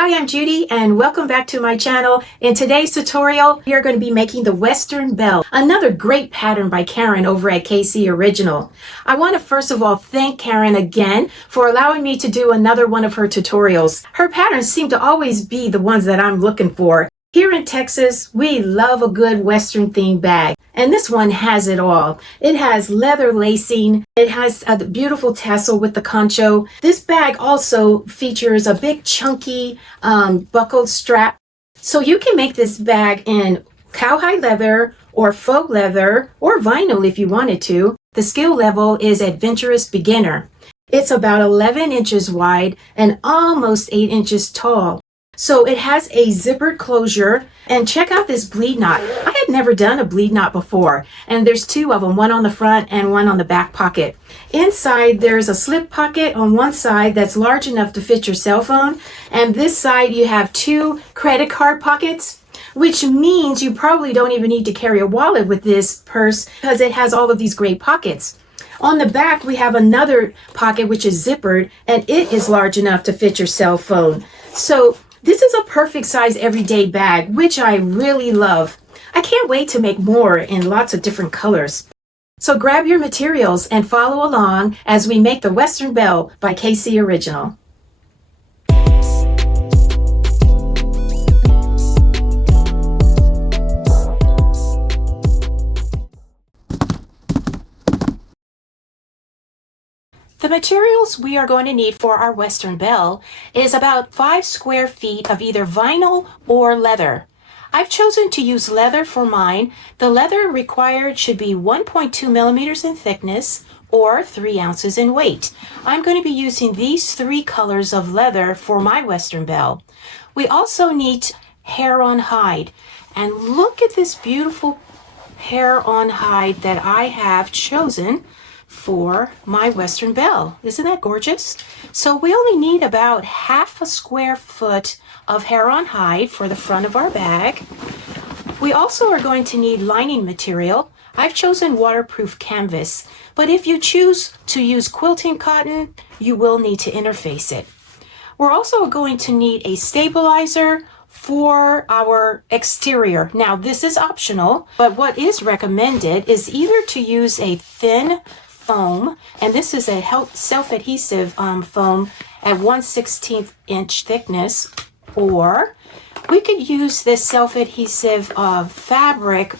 Hi, I'm Judy and welcome back to my channel. In today's tutorial, we are going to be making the Western Belle, another great pattern by Karin over at KC Original. I want to first of all thank Karin again for allowing me to do another one of her tutorials. Her patterns seem to always be the ones that I'm looking for. Here in Texas, we love a good Western themed bag, and this one has it all. It has leather lacing, it has a beautiful tassel with the concho. This bag also features a big chunky buckled strap. So you can make this bag in cowhide leather or faux leather or vinyl if you wanted to. The skill level is Adventurous Beginner. It's about 11 inches wide and almost 8 inches tall. So it has a zippered closure, and check out this bleed knot. I had never done a bleed knot before, and there's two of them, one on the front and one on the back pocket. Inside there's a slip pocket on one side that's large enough to fit your cell phone, and this side you have two credit card pockets, which means you probably don't even need to carry a wallet with this purse because it has all of these great pockets. On the back we have another pocket which is zippered, and it is large enough to fit your cell phone. So this is a perfect size everyday bag, which I really love. I can't wait to make more in lots of different colors. So grab your materials and follow along as we make the Western Belle by KC Original. The materials we are going to need for our Western Belle is about 5 square feet of either vinyl or leather. I've chosen to use leather for mine. The leather required should be 1.2 millimeters in thickness or 3 ounces in weight. I'm going to be using these 3 colors of leather for my Western Belle. We also need hair on hide. And look at this beautiful hair on hide that I have chosen for my Western Belle. Isn't that gorgeous? So we only need about half a square foot of hair on hide for the front of our bag. We also are going to need lining material. I've chosen waterproof canvas, but if you choose to use quilting cotton, you will need to interface it. We're also going to need a stabilizer for our exterior. Now this is optional, but what is recommended is either to use a thin foam, and this is a self-adhesive foam at 1/16 inch thickness, or we could use this self-adhesive fabric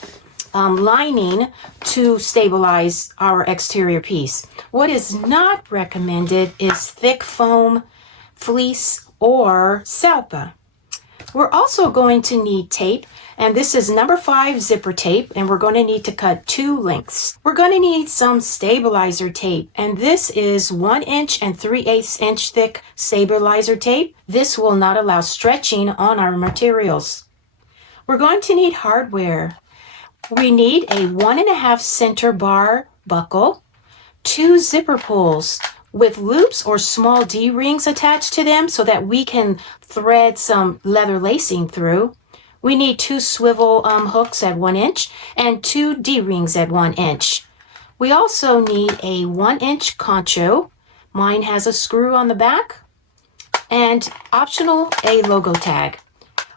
lining to stabilize our exterior piece. What is not recommended is thick foam, fleece, or salpa. We're also going to need tape, and this is number 5 zipper tape, and we're going to need to cut 2 lengths. We're going to need some stabilizer tape, and this is 1 inch and 3/8 inch thick stabilizer tape. This will not allow stretching on our materials. We're going to need hardware. We need a 1.5 center bar buckle, 2 zipper pulls with loops or small D-rings attached to them so that we can thread some leather lacing through. We need 2 swivel hooks at 1 inch and 2 D-rings at 1 inch. We also need a 1 inch concho. Mine has a screw on the back, and optional, a logo tag.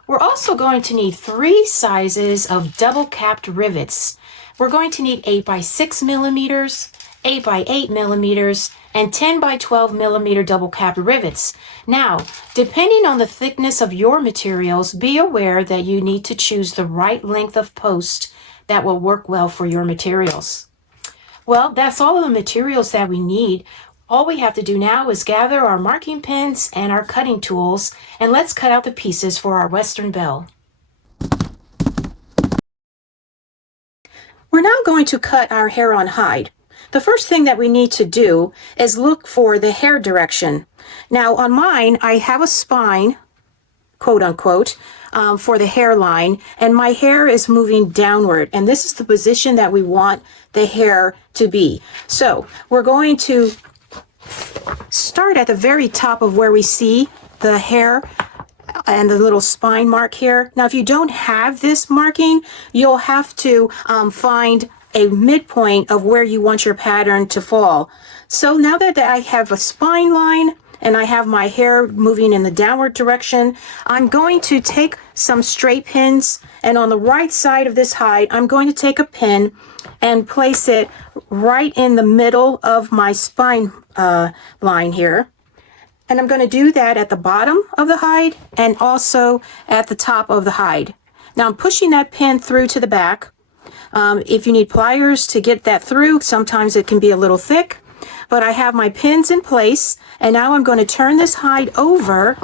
We're also going to need 3 sizes of double capped rivets. We're going to need 8 by 6 millimeters, 8 by 8 millimeters, and 10 by 12 millimeter double capped rivets. Now, depending on the thickness of your materials, be aware that you need to choose the right length of post that will work well for your materials. Well, that's all of the materials that we need. All we have to do now is gather our marking pins and our cutting tools, and let's cut out the pieces for our Western Belle. We're now going to cut our hair on hide. The first thing that we need to do is look for the hair direction. Now on mine, I have a spine, quote unquote, for the hairline, and my hair is moving downward, and this is the position that we want the hair to be. So we're going to start at the very top of where we see the hair and the little spine mark here. Now if you don't have this marking, you'll have to find a midpoint of where you want your pattern to fall. So now that I have a spine line and I have my hair moving in the downward direction, I'm going to take some straight pins, and on the right side of this hide, I'm going to take a pin and place it right in the middle of my spine line here. And I'm going to do that at the bottom of the hide and also at the top of the hide. Now I'm pushing that pin through to the back. If you need pliers to get that through, sometimes it can be a little thick, but I have my pins in place, and now I'm going to turn this hide over,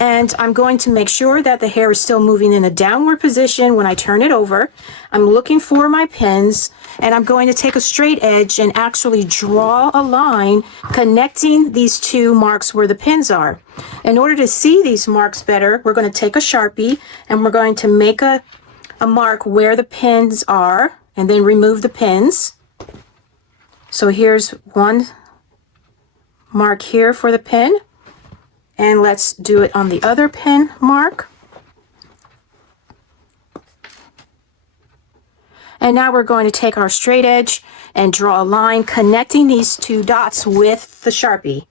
and I'm going to make sure that the hair is still moving in a downward position when I turn it over. I'm looking for my pins, and I'm going to take a straight edge and actually draw a line connecting these two marks where the pins are. In order to see these marks better, we're going to take a Sharpie, and we're going to make a mark where the pins are, and then remove the pins. So here's one mark here for the pin, and let's do it on the other pin mark. And now we're going to take our straight edge and draw a line connecting these two dots with the Sharpie.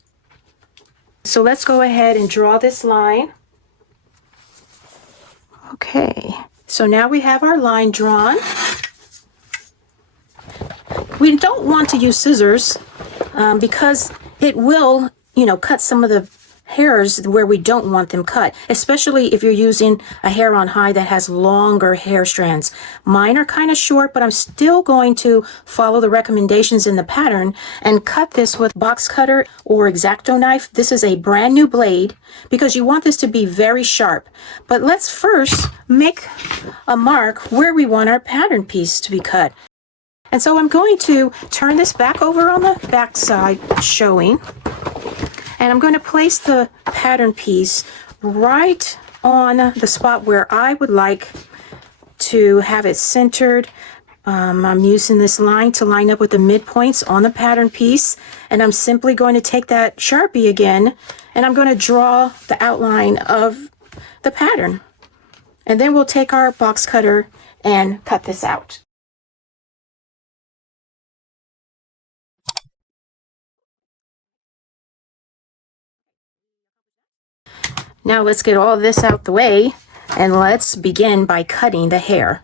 So let's go ahead and draw this line. Okay. So now we have our line drawn. We don't want to use scissors because it will, cut some of the hairs where we don't want them cut, especially if you're using a hair on hide that has longer hair strands. Mine are kind of short, but I'm still going to follow the recommendations in the pattern and cut this with box cutter or X-Acto knife. This is a brand new blade because you want this to be very sharp. But let's first make a mark where we want our pattern piece to be cut. And so I'm going to turn this back over on the back side showing, and I'm going to place the pattern piece right on the spot where I would like to have it centered. I'm using this line to line up with the midpoints on the pattern piece, and I'm simply going to take that Sharpie again, and I'm going to draw the outline of the pattern. And then we'll take our box cutter and cut this out. Now let's get all this out the way, and let's begin by cutting the hair.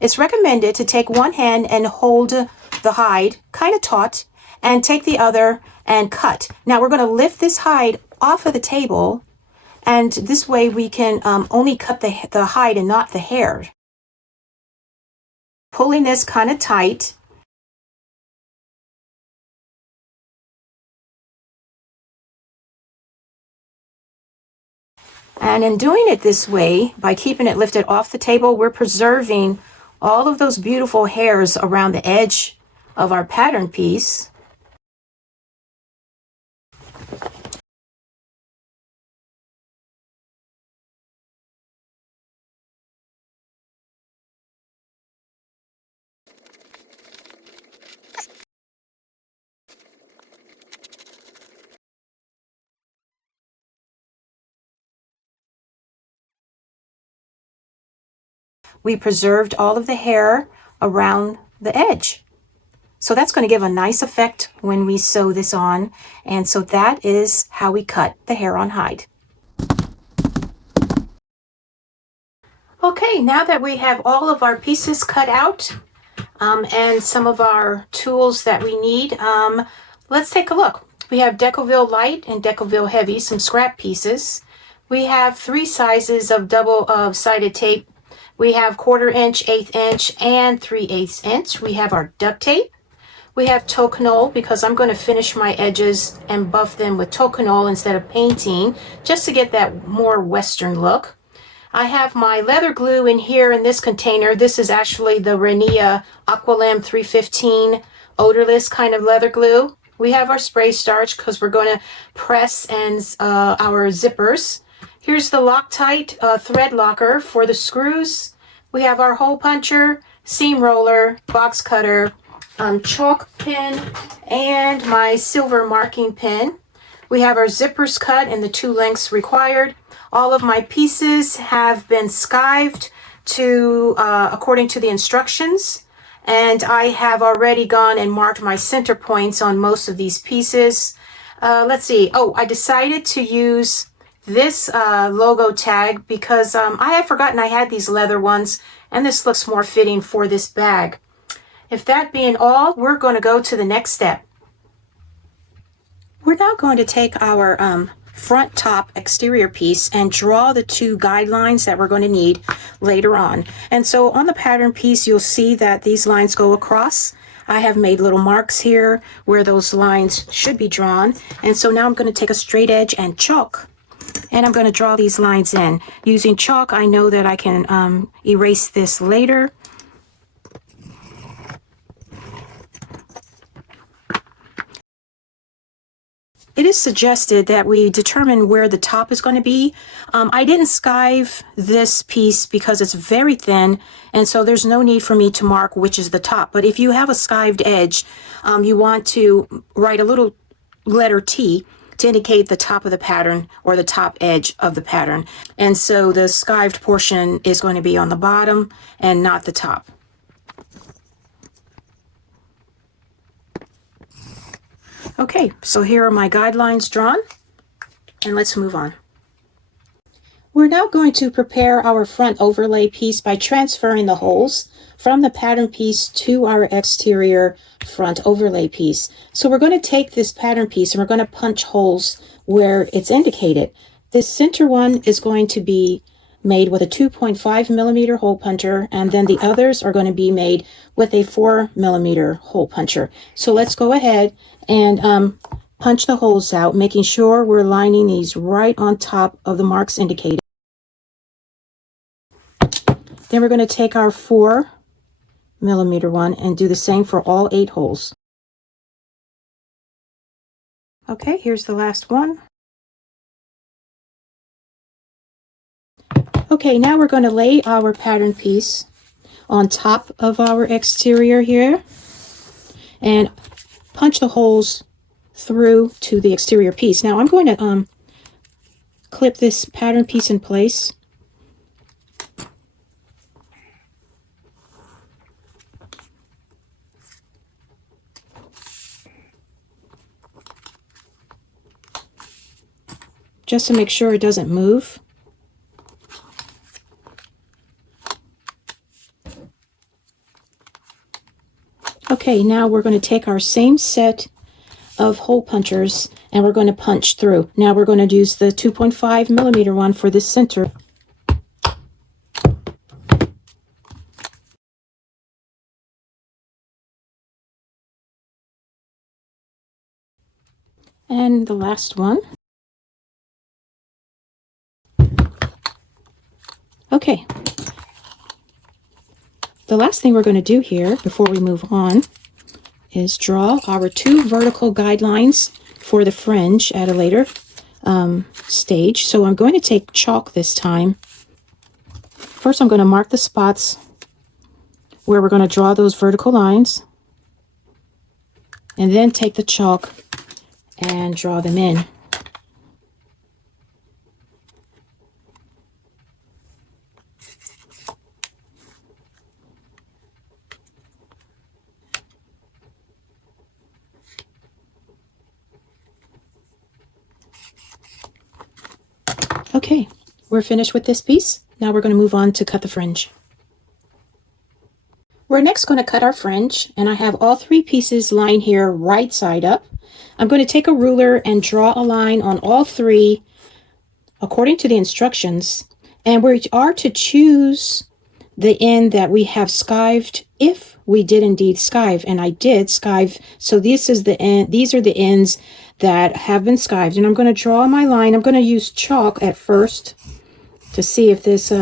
It's recommended to take one hand and hold the hide kind of taut, and take the other and cut. Now we're going to lift this hide off of the table, and this way we can only cut the hide and not the hair. Pulling this kind of tight. And in doing it this way, by keeping it lifted off the table, we're preserving all of those beautiful hairs around the edge of our pattern piece. We preserved all of the hair around the edge. So that's going to give a nice effect when we sew this on. And so that is how we cut the hair on hide. Okay, now that we have all of our pieces cut out and some of our tools that we need, let's take a look. We have Decoville Light and Decoville Heavy, some scrap pieces. We have 3 sizes of double-sided tape. We have 1/4 inch, 1/8 inch, and 3/8 inch. We have our duct tape. We have Tokonole because I'm going to finish my edges and buff them with Tokonole instead of painting, just to get that more Western look. I have my leather glue in here in this container. This is actually the Renia Aqualim 315 odorless kind of leather glue. We have our spray starch because we're going to press and our zippers. Here's the Loctite thread locker for the screws. We have our hole puncher, seam roller, box cutter, chalk pin, and my silver marking pin. We have our zippers cut in the 2 lengths required. All of my pieces have been skived to according to the instructions, and I have already gone and marked my center points on most of these pieces. let's see. Oh, I decided to use this logo tag because I had forgotten I had these leather ones, and this looks more fitting for this bag. If that being all, we're going to go to the next step. We're now going to take our front top exterior piece and draw the two guidelines that we're going to need later on. And so on the pattern piece, you'll see that these lines go across. I have made little marks here where those lines should be drawn. And so now I'm going to take a straight edge and chalk, and I'm going to draw these lines in. Using chalk, I know that I can erase this later. It is suggested that we determine where the top is going to be. I didn't skive this piece because it's very thin, and so there's no need for me to mark which is the top. But if you have a skived edge, you want to write a little letter T to indicate the top of the pattern or the top edge of the pattern. And so the skived portion is going to be on the bottom and not the top. Okay, so here are my guidelines drawn, and let's move on. We're now going to prepare our front overlay piece by transferring the holes from the pattern piece to our exterior front overlay piece. So we're going to take this pattern piece and we're going to punch holes where it's indicated. This center one is going to be made with a 2.5 millimeter hole puncher, and then the others are going to be made with a 4 millimeter hole puncher. So let's go ahead and punch the holes out, making sure we're lining these right on top of the marks indicated. Then we're going to take our 4 millimeter one and do the same for all 8 holes. Okay, here's the last one. Okay, now we're going to lay our pattern piece on top of our exterior here and punch the holes through to the exterior piece. Now I'm going to clip this pattern piece in place. Just to make sure it doesn't move. Okay, now we're going to take our same set of hole punchers and we're going to punch through. Now we're going to use the 2.5 millimeter one for this center. And the last one. Okay. The last thing we're going to do here before we move on is draw our 2 vertical guidelines for the fringe at a later stage. So I'm going to take chalk this time. First I'm going to mark the spots where we're going to draw those vertical lines, and then take the chalk and draw them in. Okay, we're finished with this piece. Now we're going to move on to cut the fringe. We're next going to cut our fringe, and I have all 3 pieces lined here right side up. I'm going to take a ruler and draw a line on all 3 according to the instructions, and we are to choose the end that we have skived if we did indeed skive, and I did skive. So this is the end. These are the ends that have been skived, and I'm going to draw my line. I'm going to use chalk at first to see if this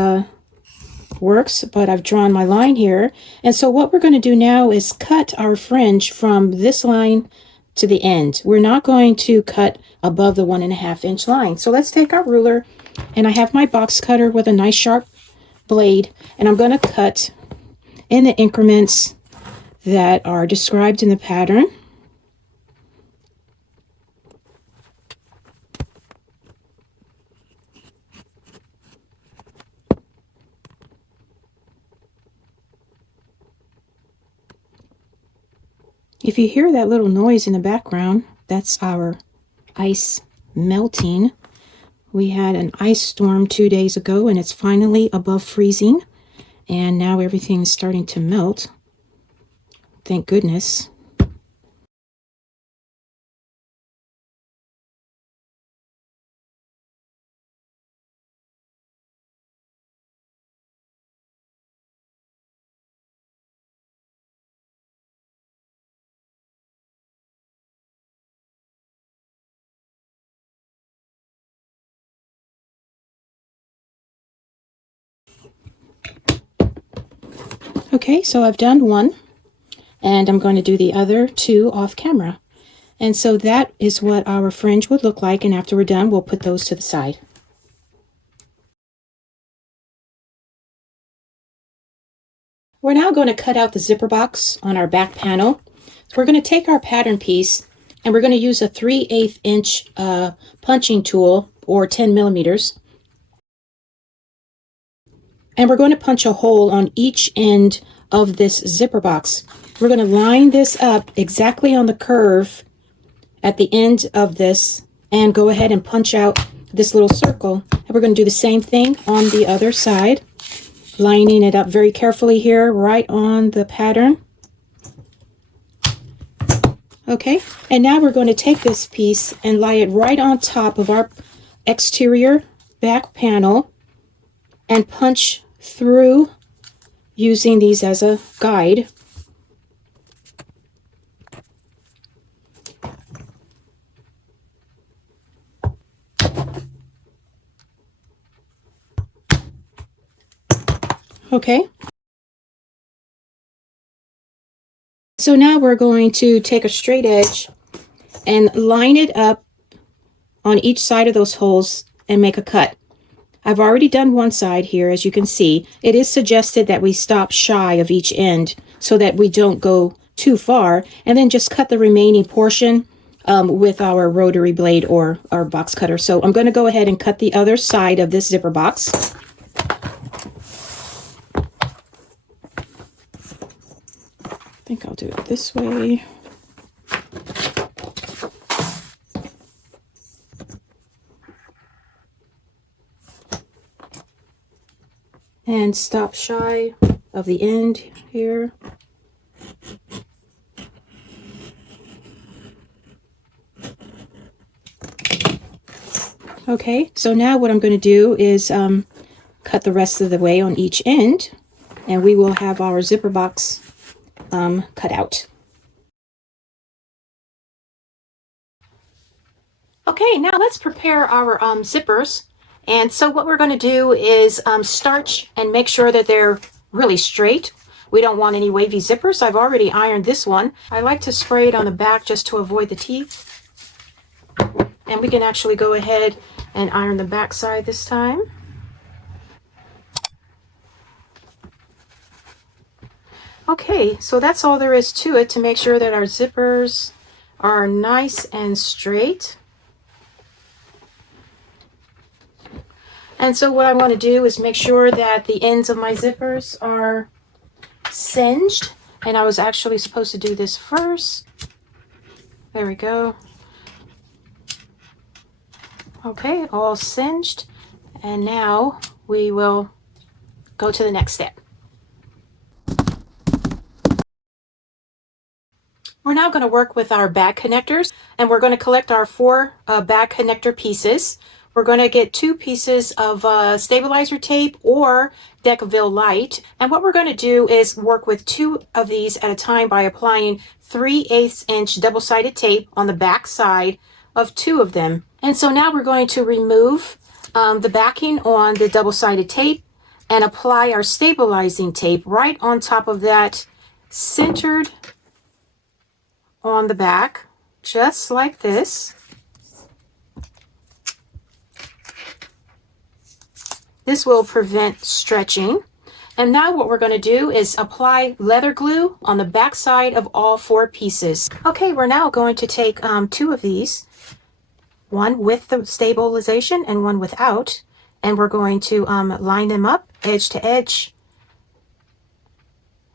works, but I've drawn my line here. And so what we're going to do now is cut our fringe from this line to the end. We're not going to cut above the 1.5 inch line. So let's take our ruler, and I have my box cutter with a nice sharp blade, and I'm going to cut in the increments that are described in the pattern. If you hear that little noise in the background, that's our ice melting. We had an ice storm 2 days ago and it's finally above freezing. And now everything's starting to melt. Thank goodness. Okay, so I've done one, and I'm going to do the other two off camera. And so that is what our fringe would look like, and after we're done, we'll put those to the side. We're now going to cut out the zipper box on our back panel. So we're going to take our pattern piece, and we're going to use a 3/8 inch punching tool, or 10 millimeters. And we're going to punch a hole on each end of this zipper box. We're going to line this up exactly on the curve at the end of this and go ahead and punch out this little circle. And we're going to do the same thing on the other side, lining it up very carefully here right on the pattern. Okay, and now we're going to take this piece and lie it right on top of our exterior back panel and punch through using these as a guide. Okay. So now we're going to take a straight edge and line it up on each side of those holes and make a cut. I've already done one side here, as you can see. It is suggested that we stop shy of each end so that we don't go too far, and then just cut the remaining portion with our rotary blade or our box cutter. So I'm going to go ahead and cut the other side of this zipper box. I think I'll do it this way. And stop shy of the end here. Okay, so now what I'm going to do is cut the rest of the way on each end, and we will have our zipper box cut out. Okay, now let's prepare our zippers. And so what we're going to do is starch and make sure that they're really straight. We don't want any wavy zippers. I've already ironed this one. I like to spray it on the back just to avoid the teeth. And we can actually go ahead and iron the back side this time. Okay, so that's all there is to it, to make sure that our zippers are nice and straight. And so what I want to do is make sure that the ends of my zippers are singed. And I was actually supposed to do this first. There we go. Okay, all singed. And now we will go to the next step. We're now going to work with our bag connectors, and we're going to collect our 4 bag connector pieces. We're going to get 2 pieces of stabilizer tape or Decaville Light. And what we're going to do is work with 2 of these at a time by applying 3/8 inch double-sided tape on the back side of 2 of them. And so now we're going to remove the backing on the double-sided tape and apply our stabilizing tape right on top of that, centered on the back, just like this. This will prevent stretching. And now what we're going to do is apply leather glue on the back side of all 4 pieces. Okay, we're now going to take 2 of these, one with the stabilization and one without, and we're going to line them up edge to edge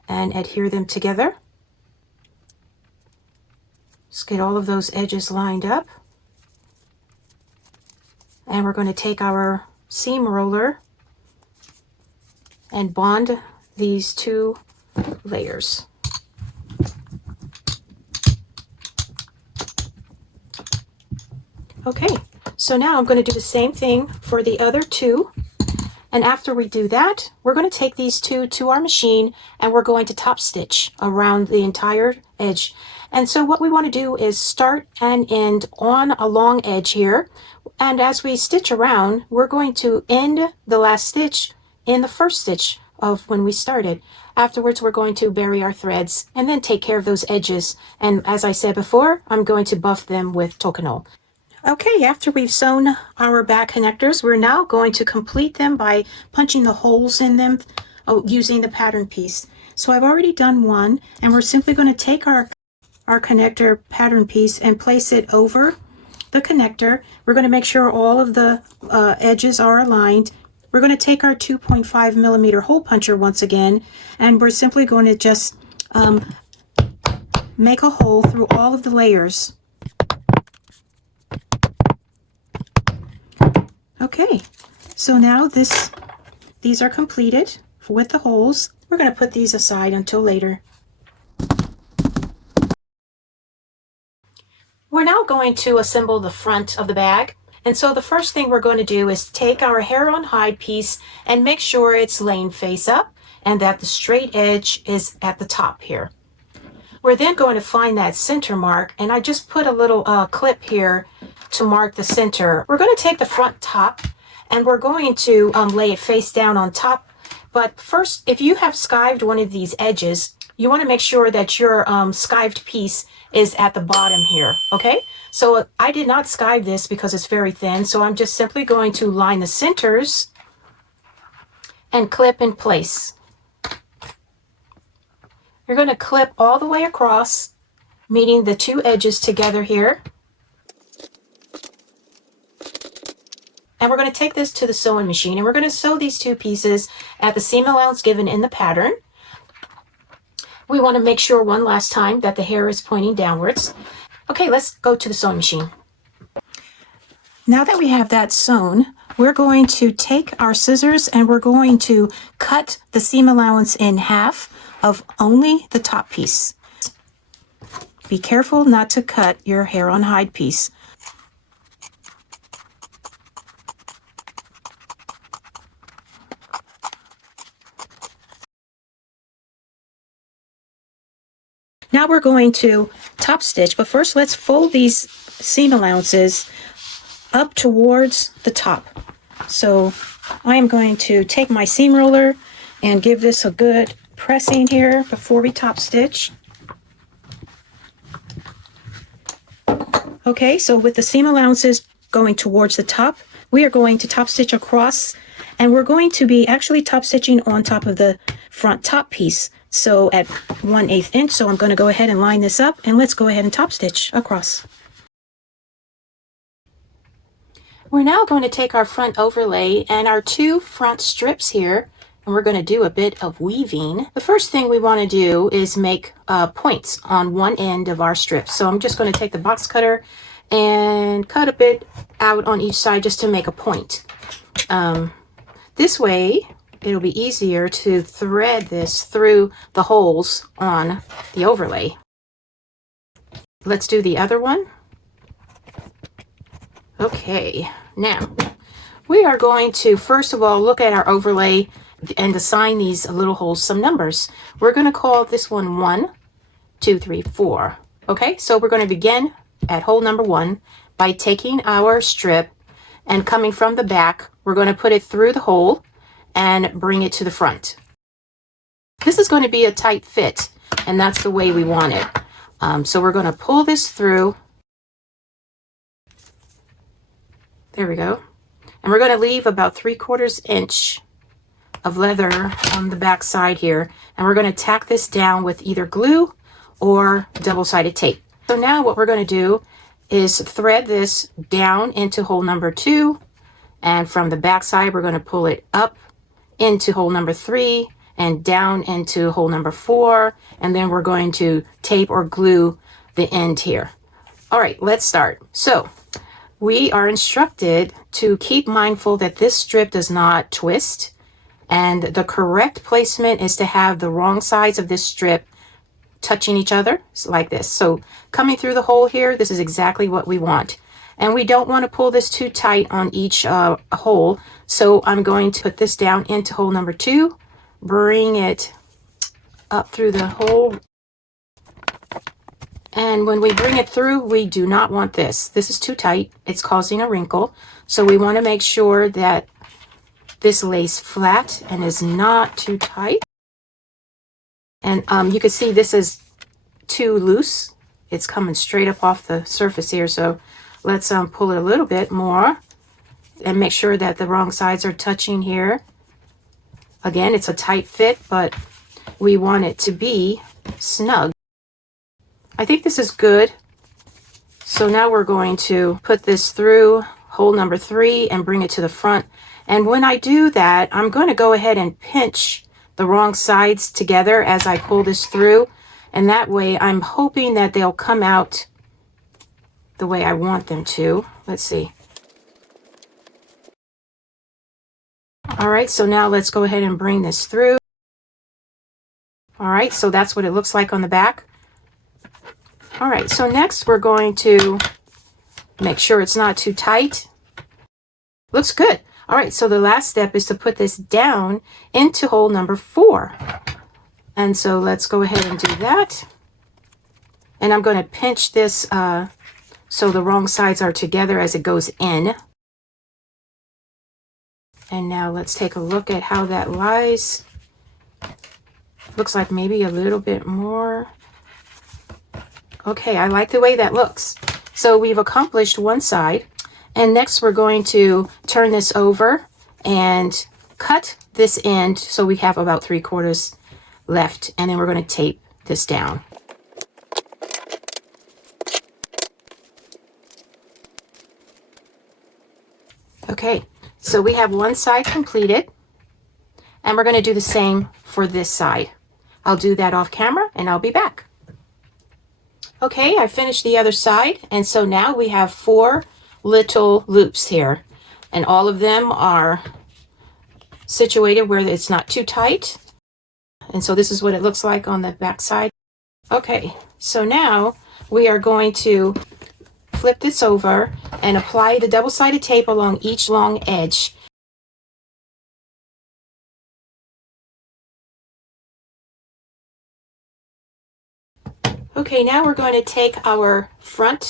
and adhere them together. Just get all of those edges lined up. And we're going to take our seam roller and bond these two layers. Okay, so now I'm going to do the same thing for the other two. And after we do that, we're going to take these two to our machine and we're going to top stitch around the entire edge. And so what we want to do is start and end on a long edge here. And as we stitch around, we're going to end the last stitch in the first stitch of when we started. Afterwards, we're going to bury our threads and then take care of those edges. And as I said before, I'm going to buff them with Tokonole. Okay, after we've sewn our back connectors, we're now going to complete them by punching the holes in them using the pattern piece. So I've already done one, and we're simply going to take our connector pattern piece and place it over the connector. We're going to make sure all of the edges are aligned. We're going to take our 2.5 millimeter hole puncher once again, and we're simply going to just make a hole through all of the layers. Okay, so now these are completed with the holes. We're going to put these aside until later. We're now going to assemble the front of the bag. And so the first thing we're going to do is take our hair on hide piece and make sure it's laying face up and that the straight edge is at the top here. We're then going to find that center mark, and I just put a little clip here to mark the center. We're going to take the front top and we're going to lay it face down on top. But first, if you have skived one of these edges, you want to make sure that your skived piece is at the bottom here, okay? So I did not skive this because it's very thin, so I'm just simply going to line the centers and clip in place. You're going to clip all the way across, meeting the two edges together here. And we're going to take this to the sewing machine, and we're going to sew these two pieces at the seam allowance given in the pattern. We want to make sure one last time that the hair is pointing downwards. Okay, let's go to the sewing machine. Now that we have that sewn, we're going to take our scissors and we're going to cut the seam allowance in half of only the top piece. Be careful not to cut your hair on hide piece. Now we're going to top stitch, but first let's fold these seam allowances up towards the top. So I am going to take my seam roller and give this a good pressing here before we top stitch. Okay, so with the seam allowances going towards the top, we are going to top stitch across, and we're going to be actually top stitching on top of the front top piece. So at 1/8 inch, so I'm going to go ahead and line this up, and let's go ahead and top stitch across. We're now going to take our front overlay and our two front strips here, and we're going to do a bit of weaving. The first thing we want to do is make points on one end of our strip. So I'm just going to take the box cutter and cut a bit out on each side just to make a point. This way, it'll be easier to thread this through the holes on the overlay. Let's do the other one. Okay, now we are going to first of all look at our overlay and assign these little holes some numbers. We're going to call this one 1, 2, 3, 4. Okay, so we're going to begin at hole number 1 by taking our strip and coming from the back, we're going to put it through the hole and bring it to the front. This is going to be a tight fit, and that's the way we want it. So we're going to pull this through. There we go. And we're going to leave about 3/4 inch of leather on the back side here, and we're going to tack this down with either glue or double-sided tape. So now what we're going to do is thread this down into hole number 2, and from the back side we're going to pull it up into hole number 3 and down into hole number 4, and then we're going to tape or glue the end here. All right, let's start. So we are instructed to keep mindful that this strip does not twist, and the correct placement is to have the wrong sides of this strip touching each other, so like this. So coming through the hole here, this is exactly what we want. And we don't want to pull this too tight on each hole. So I'm going to put this down into hole number 2, bring it up through the hole. And when we bring it through, we do not want this. This is too tight. It's causing a wrinkle. So we want to make sure that this lays flat and is not too tight. And you can see this is too loose. It's coming straight up off the surface here. So let's pull it a little bit more and make sure that the wrong sides are touching here. Again, it's a tight fit, but we want it to be snug. I think this is good. So now we're going to put this through hole number 3 and bring it to the front. And when I do that, I'm going to go ahead and pinch the wrong sides together as I pull this through. And that way I'm hoping that they'll come out the way I want them to. Let's see. All right, so now let's go ahead and bring this through. All right, so that's what it looks like on the back. All right, so next we're going to make sure it's not too tight. Looks good. All right, so the last step is to put this down into hole number 4. And so let's go ahead and do that. And I'm going to pinch this so the wrong sides are together as it goes in. And now let's take a look at how that lies. Looks like maybe a little bit more. Okay, I like the way that looks. So we've accomplished one side. And next we're going to turn this over and cut this end so we have about 3/4 left. And then we're going to tape this down. Okay, so we have one side completed. And we're going to do the same for this side. I'll do that off camera and I'll be back. Okay, I finished the other side, and so now we have 4 little loops here, and all of them are situated where it's not too tight. And so this is what it looks like on the back side. Okay, so now we are going to flip this over and apply the double-sided tape along each long edge. Okay, now we're going to take our front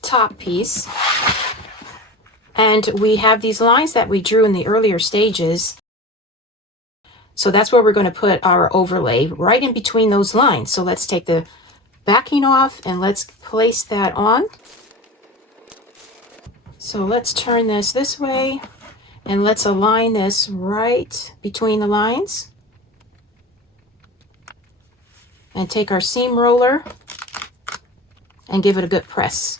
top piece, and we have these lines that we drew in the earlier stages. So that's where we're going to put our overlay, right in between those lines. So let's take the backing off and let's place that on. So let's turn this way and let's align this right between the lines. And take our seam roller and give it a good press.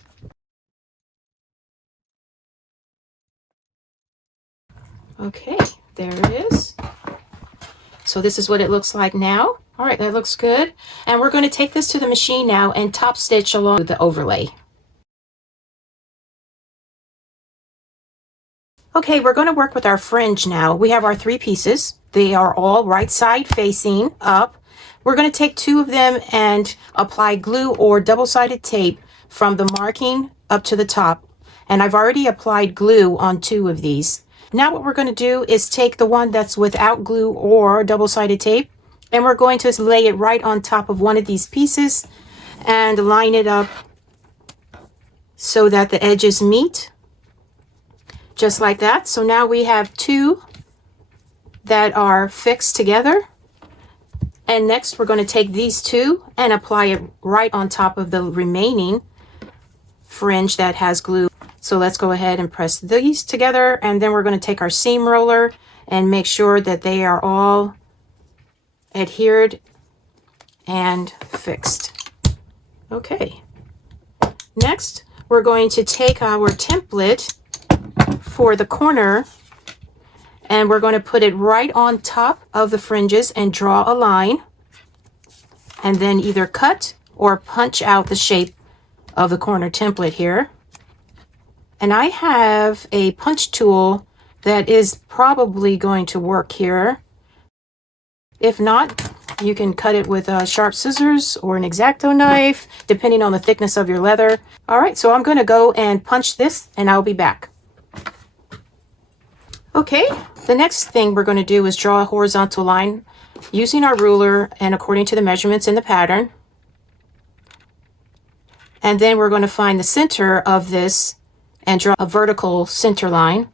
Okay, there it is. So this is what it looks like now. All right, that looks good. And we're going to take this to the machine now and top stitch along the overlay. Okay, we're going to work with our fringe now. We have our 3 pieces. They are all right side facing up. We're going to take 2 of them and apply glue or double-sided tape from the marking up to the top. And I've already applied glue on 2 of these. Now what we're going to do is take the one that's without glue or double-sided tape, and we're going to lay it right on top of one of these pieces and line it up so that the edges meet. Just like that. So now we have 2 that are fixed together. And next we're going to take these 2 and apply it right on top of the remaining fringe that has glue. So let's go ahead and press these together, and then we're going to take our seam roller and make sure that they are all adhered and fixed. Okay. Next, we're going to take our template for the corner, and we're going to put it right on top of the fringes and draw a line, and then either cut or punch out the shape of the corner template here. And I have a punch tool that is probably going to work here. If not, you can cut it with sharp scissors or an X-Acto knife, depending on the thickness of your leather. All right, so I'm going to go and punch this, and I'll be back. Okay, the next thing we're going to do is draw a horizontal line using our ruler and according to the measurements in the pattern. And then we're going to find the center of this and draw a vertical center line.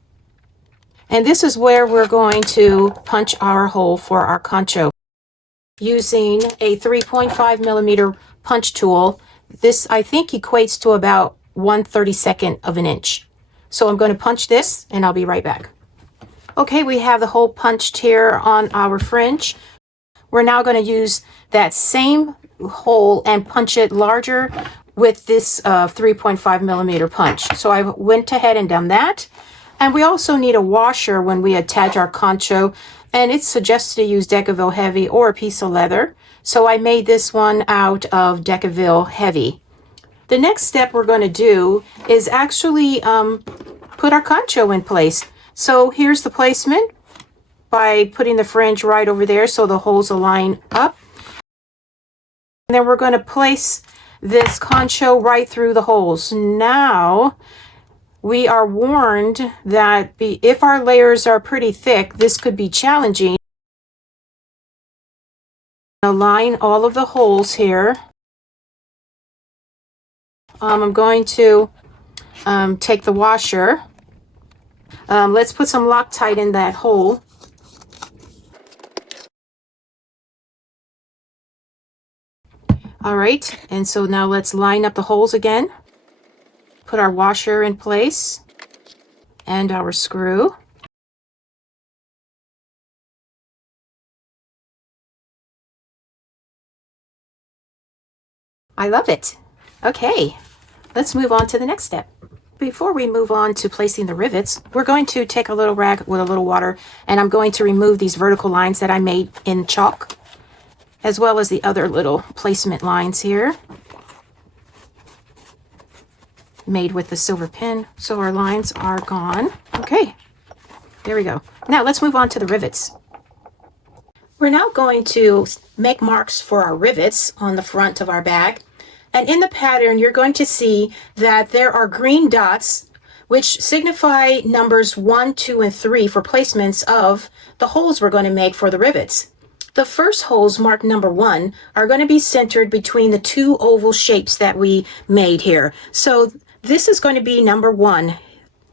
And this is where we're going to punch our hole for our concho. Using a 3.5 millimeter punch tool, this I think equates to about 1/32 of an inch. So I'm going to punch this and I'll be right back. Okay, we have the hole punched here on our fringe. We're now going to use that same hole and punch it larger with this 3.5 millimeter punch. So I went ahead and done that. And we also need a washer when we attach our concho, and it's suggested to use Decaville Heavy or a piece of leather. So I made this one out of Decaville Heavy. The next step we're going to do is actually put our concho in place. So here's the placement by putting the fringe right over there so the holes align up. And then we're going to place this concho right through the holes. Now, we are warned that if our layers are pretty thick, this could be challenging. Align all of the holes here. I'm going to take the washer. Let's put some Loctite in that hole. All right, and so now let's line up the holes again. Put our washer in place and our screw. I love it. Okay, let's move on to the next step. Before we move on to placing the rivets, we're going to take a little rag with a little water, and I'm going to remove these vertical lines that I made in chalk, as well as the other little placement lines here, made with the silver pin. So our lines are gone. Okay, there we go. Now let's move on to the rivets. We're now going to make marks for our rivets on the front of our bag. And in the pattern, you're going to see that there are green dots, which signify numbers 1, 2, and 3 for placements of the holes we're going to make for the rivets. The first holes marked number 1 are going to be centered between the two oval shapes that we made here. So this is going to be number 1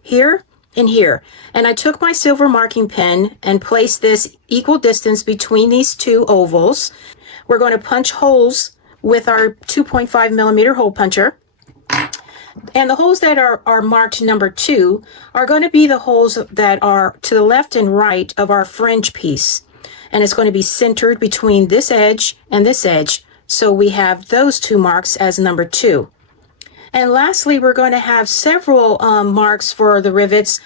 here and here. And I took my silver marking pen and placed this equal distance between these two ovals. We're going to punch holes with our 2.5 millimeter hole puncher. And the holes that are marked number 2 are going to be the holes that are to the left and right of our fringe piece. And it's going to be centered between this edge and this edge. So we have those two marks as number 2. And lastly, we're going to have several marks for the rivets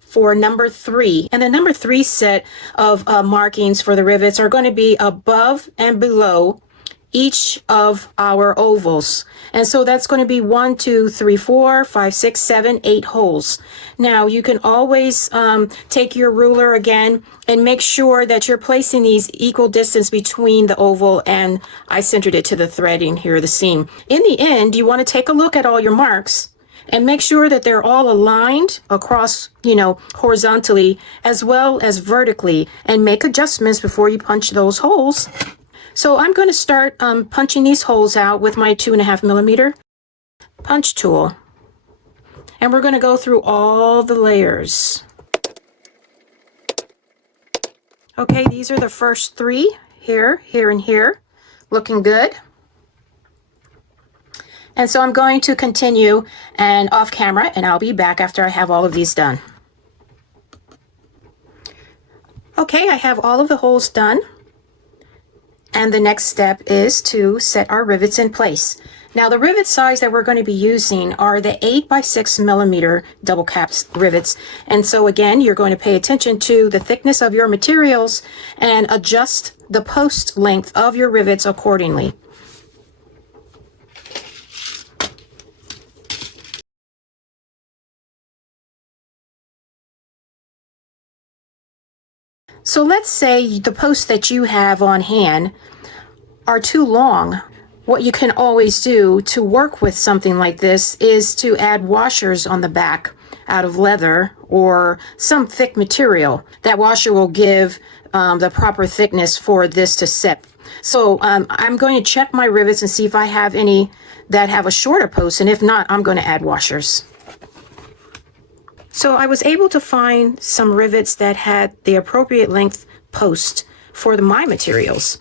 for number 3. And the number 3 set of markings for the rivets are going to be above and below each of our ovals. And so that's going to be 1, 2, 3, 4, 5, 6, 7, 8 holes. Now you can always take your ruler again and make sure that you're placing these equal distance between the oval, and I centered it to the threading here, the seam. In the end, you want to take a look at all your marks and make sure that they're all aligned across, horizontally as well as vertically, and make adjustments before you punch those holes. So I'm going to start punching these holes out with my 2.5 millimeter punch tool. And we're going to go through all the layers. Okay, these are the first 3, here, here, and here, looking good. And so I'm going to continue and off camera, and I'll be back after I have all of these done. Okay, I have all of the holes done. And the next step is to set our rivets in place. Now the rivet size that we're going to be using are the 8 by 6 millimeter double caps rivets. And so again, you're going to pay attention to the thickness of your materials and adjust the post length of your rivets accordingly. So let's say the posts that you have on hand are too long. What you can always do to work with something like this is to add washers on the back out of leather or some thick material. That washer will give the proper thickness for this to sit. So I'm going to check my rivets and see if I have any that have a shorter post, and if not, I'm going to add washers. So I was able to find some rivets that had the appropriate length post for my materials,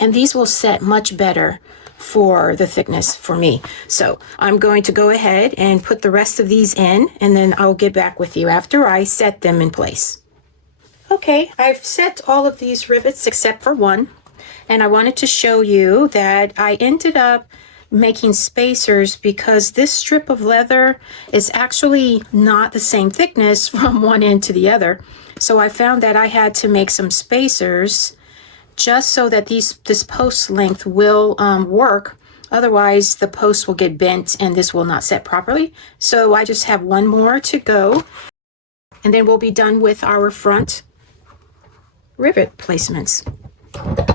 and these will set much better for the thickness for me. So I'm going to go ahead and put the rest of these in, and then I'll get back with you after I set them in place. Okay, I've set all of these rivets except for one, and I wanted to show you that I ended up making spacers because this strip of leather is actually not the same thickness from one end to the other. So I found that I had to make some spacers just so that this post length will work. Otherwise the post will get bent and this will not set properly. So I just have one more to go, and then we'll be done with our front rivet placements.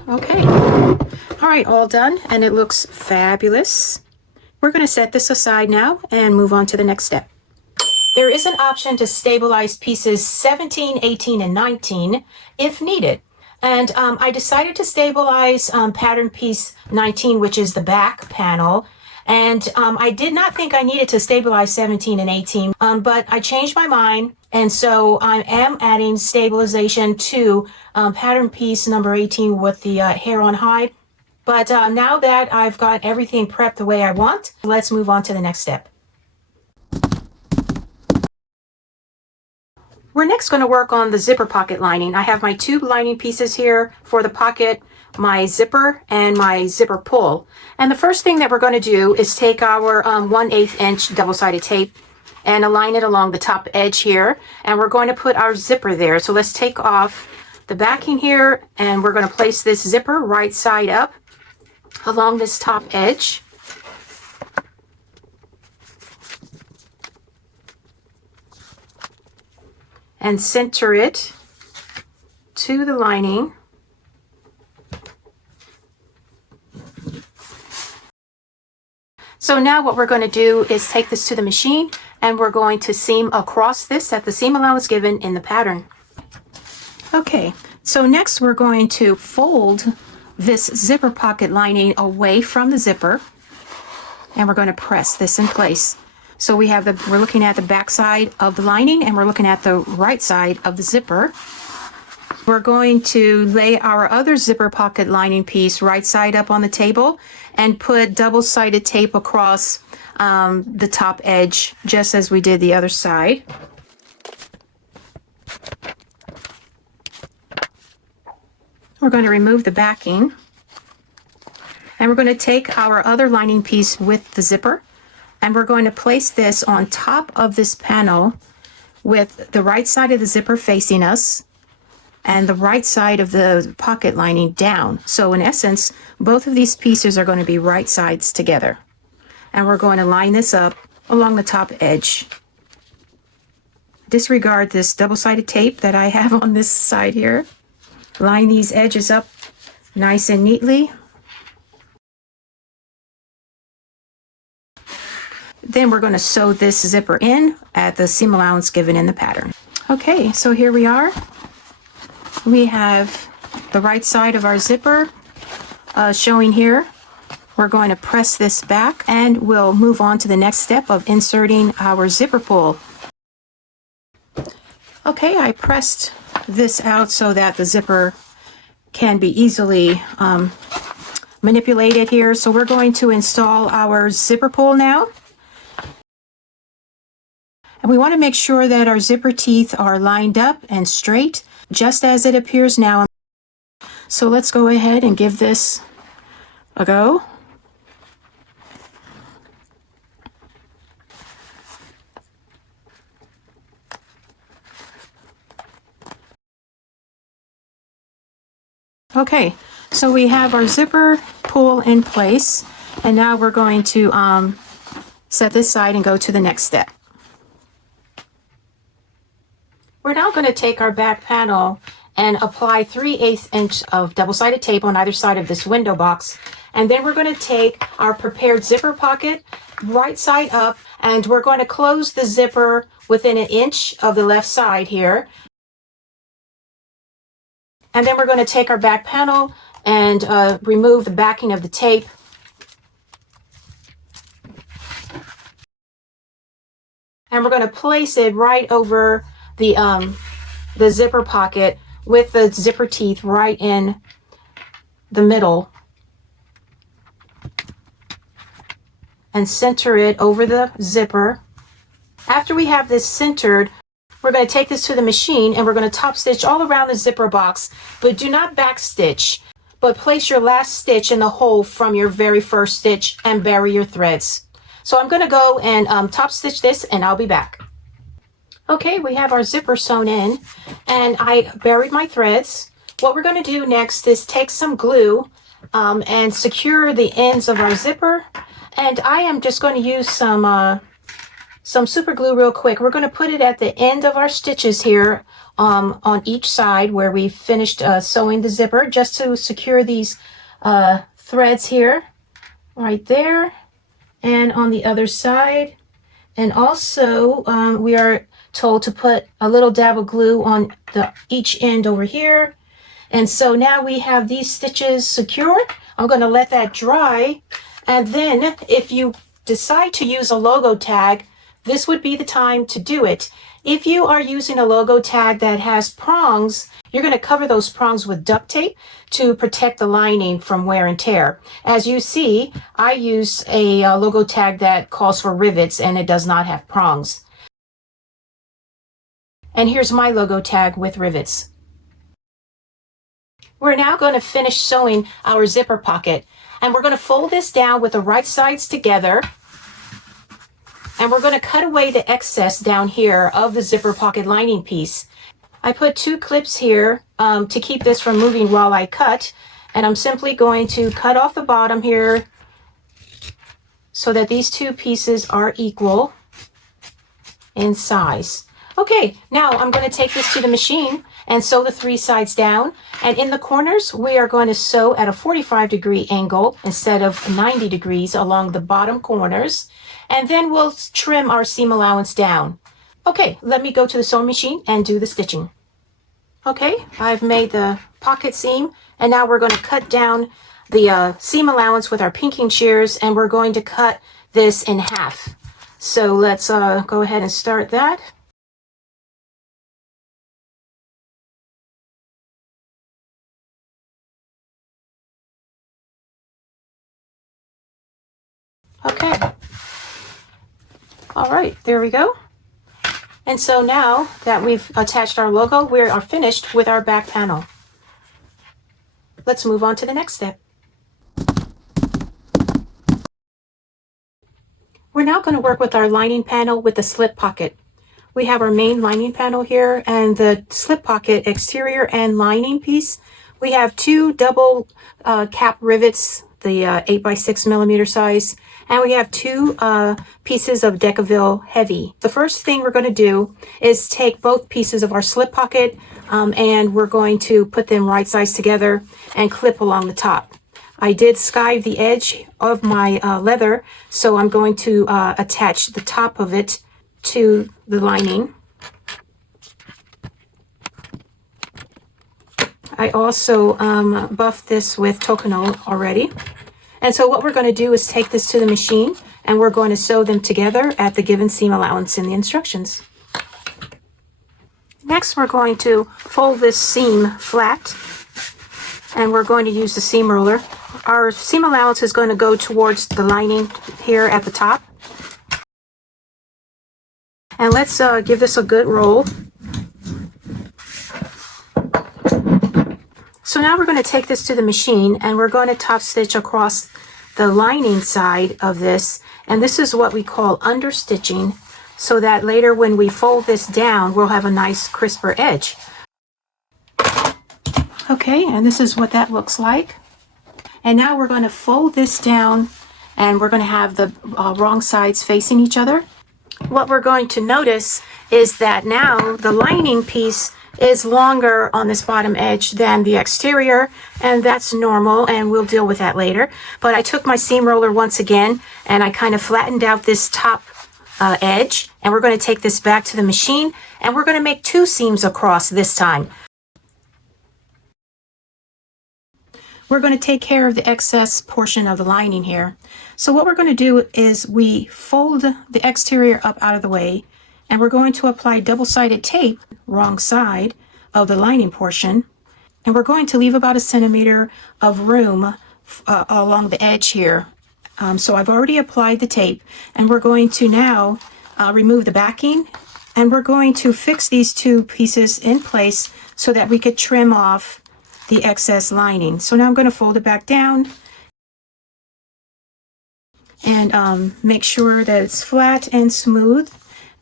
Okay, all right, all done, and it looks fabulous. We're going to set this aside now and move on to the next step. There is an option to stabilize pieces 17, 18, and 19 if needed. And I decided to stabilize pattern piece 19, which is the back panel. And I did not think I needed to stabilize 17 and 18, but I changed my mind. And so I am adding stabilization to pattern piece number 18 with the hair on hide. But now that I've got everything prepped the way I want, let's move on to the next step. We're next going to work on the zipper pocket lining. I have my two lining pieces here for the pocket, my zipper, and my zipper pull. And the first thing that we're going to do is take our 1/8 inch double-sided tape and align it along the top edge here. And we're going to put our zipper there. So let's take off the backing here, and we're going to place this zipper right side up along this top edge. And center it to the lining. So now what we're going to do is take this to the machine, and we're going to seam across this at the seam allowance given in the pattern. Okay, so next we're going to fold this zipper pocket lining away from the zipper, and we're going to press this in place. So we're looking at the back side of the lining, and we're looking at the right side of the zipper. We're going to lay our other zipper pocket lining piece right side up on the table and put double-sided tape across the top edge, just as we did the other side. We're going to remove the backing, and we're going to take our other lining piece with the zipper, and we're going to place this on top of this panel with the right side of the zipper facing us and the right side of the pocket lining down. So in essence, both of these pieces are going to be right sides together. And we're going to line this up along the top edge. Disregard this double-sided tape that I have on this side here. Line these edges up nice and neatly. Then we're going to sew this zipper in at the seam allowance given in the pattern. Okay, so here we are. We have the right side of our zipper showing here. We're going to press this back, and we'll move on to the next step of inserting our zipper pull. Okay, I pressed this out so that the zipper can be easily manipulated here. So we're going to install our zipper pull now. And we want to make sure that our zipper teeth are lined up and straight, just as it appears now. So let's go ahead and give this a go. Okay, so we have our zipper pull in place, and now we're going to set this aside and go to the next step. We're now going to take our back panel and apply 3/8 inch of double-sided tape on either side of this window box. And then we're going to take our prepared zipper pocket right side up, and we're going to close the zipper within 1 inch of the left side here. And then we're going to take our back panel and remove the backing of the tape. And we're going to place it right over the zipper pocket with the zipper teeth right in the middle. And center it over the zipper. After we have this centered, we're going to take this to the machine and we're going to top stitch all around the zipper box, but do not back stitch, but place your last stitch in the hole from your very first stitch and bury your threads. So I'm going to go and top stitch this, and I'll be back. Okay, we have our zipper sewn in and I buried my threads. What we're going to do next is take some glue and secure the ends of our zipper. And I am just going to use some super glue real quick. We're going to put it at the end of our stitches here on each side where we finished sewing the zipper, just to secure these threads here, right there, and on the other side. And also we are told to put a little dab of glue on each end over here. And so now we have these stitches secured. I'm going to let that dry. And then if you decide to use a logo tag, this would be the time to do it. If you are using a logo tag that has prongs, you're going to cover those prongs with duct tape to protect the lining from wear and tear. As you see, I use a logo tag that calls for rivets and it does not have prongs. And here's my logo tag with rivets. We're now going to finish sewing our zipper pocket, and we're going to fold this down with the right sides together, and we're going to cut away the excess down here of the zipper pocket lining piece. I put 2 clips here to keep this from moving while I cut, and I'm simply going to cut off the bottom here so that these 2 pieces are equal in size. Okay, now I'm going to take this to the machine and sew the 3 sides down. And in the corners, we are going to sew at a 45-degree angle instead of 90 degrees along the bottom corners. And then we'll trim our seam allowance down. Okay, let me go to the sewing machine and do the stitching. Okay, I've made the pocket seam, and now we're going to cut down the seam allowance with our pinking shears, and we're going to cut this in half. So let's go ahead and start that. Okay. All right, there we go. And so now that we've attached our logo, we are finished with our back panel. Let's move on to the next step. We're now going to work with our lining panel with the slip pocket. We have our main lining panel here and the slip pocket exterior and lining piece. We have 2 double cap rivets, the 8x6 millimeter size, and we have 2 pieces of Decaville heavy. The first thing we're going to do is take both pieces of our slip pocket and we're going to put them right sides together and clip along the top. I did skive the edge of my leather, so I'm going to attach the top of it to the lining. I also buffed this with Toconol already. And so what we're going to do is take this to the machine and we're going to sew them together at the given seam allowance in the instructions. Next, we're going to fold this seam flat and we're going to use the seam ruler. Our seam allowance is going to go towards the lining here at the top. And let's give this a good roll. So now we're going to take this to the machine and we're going to top stitch across the lining side of this. And this is what we call understitching, so that later when we fold this down, we'll have a nice crisper edge. Okay, and this is what that looks like. And now we're going to fold this down and we're going to have the wrong sides facing each other. What we're going to notice is that now the lining piece is longer on this bottom edge than the exterior, and that's normal, and we'll deal with that later. But I took my seam roller once again and I kind of flattened out this top edge, and we're going to take this back to the machine and we're going to make 2 seams across this time. We're going to take care of the excess portion of the lining here. So what we're going to do is we fold the exterior up out of the way, and we're going to apply double-sided tape, wrong side of the lining portion, and we're going to leave about 1 centimeter of room along the edge here. So I've already applied the tape, and we're going to now remove the backing, and we're going to fix these 2 pieces in place so that we could trim off the excess lining. So now I'm going to fold it back down and make sure that it's flat and smooth,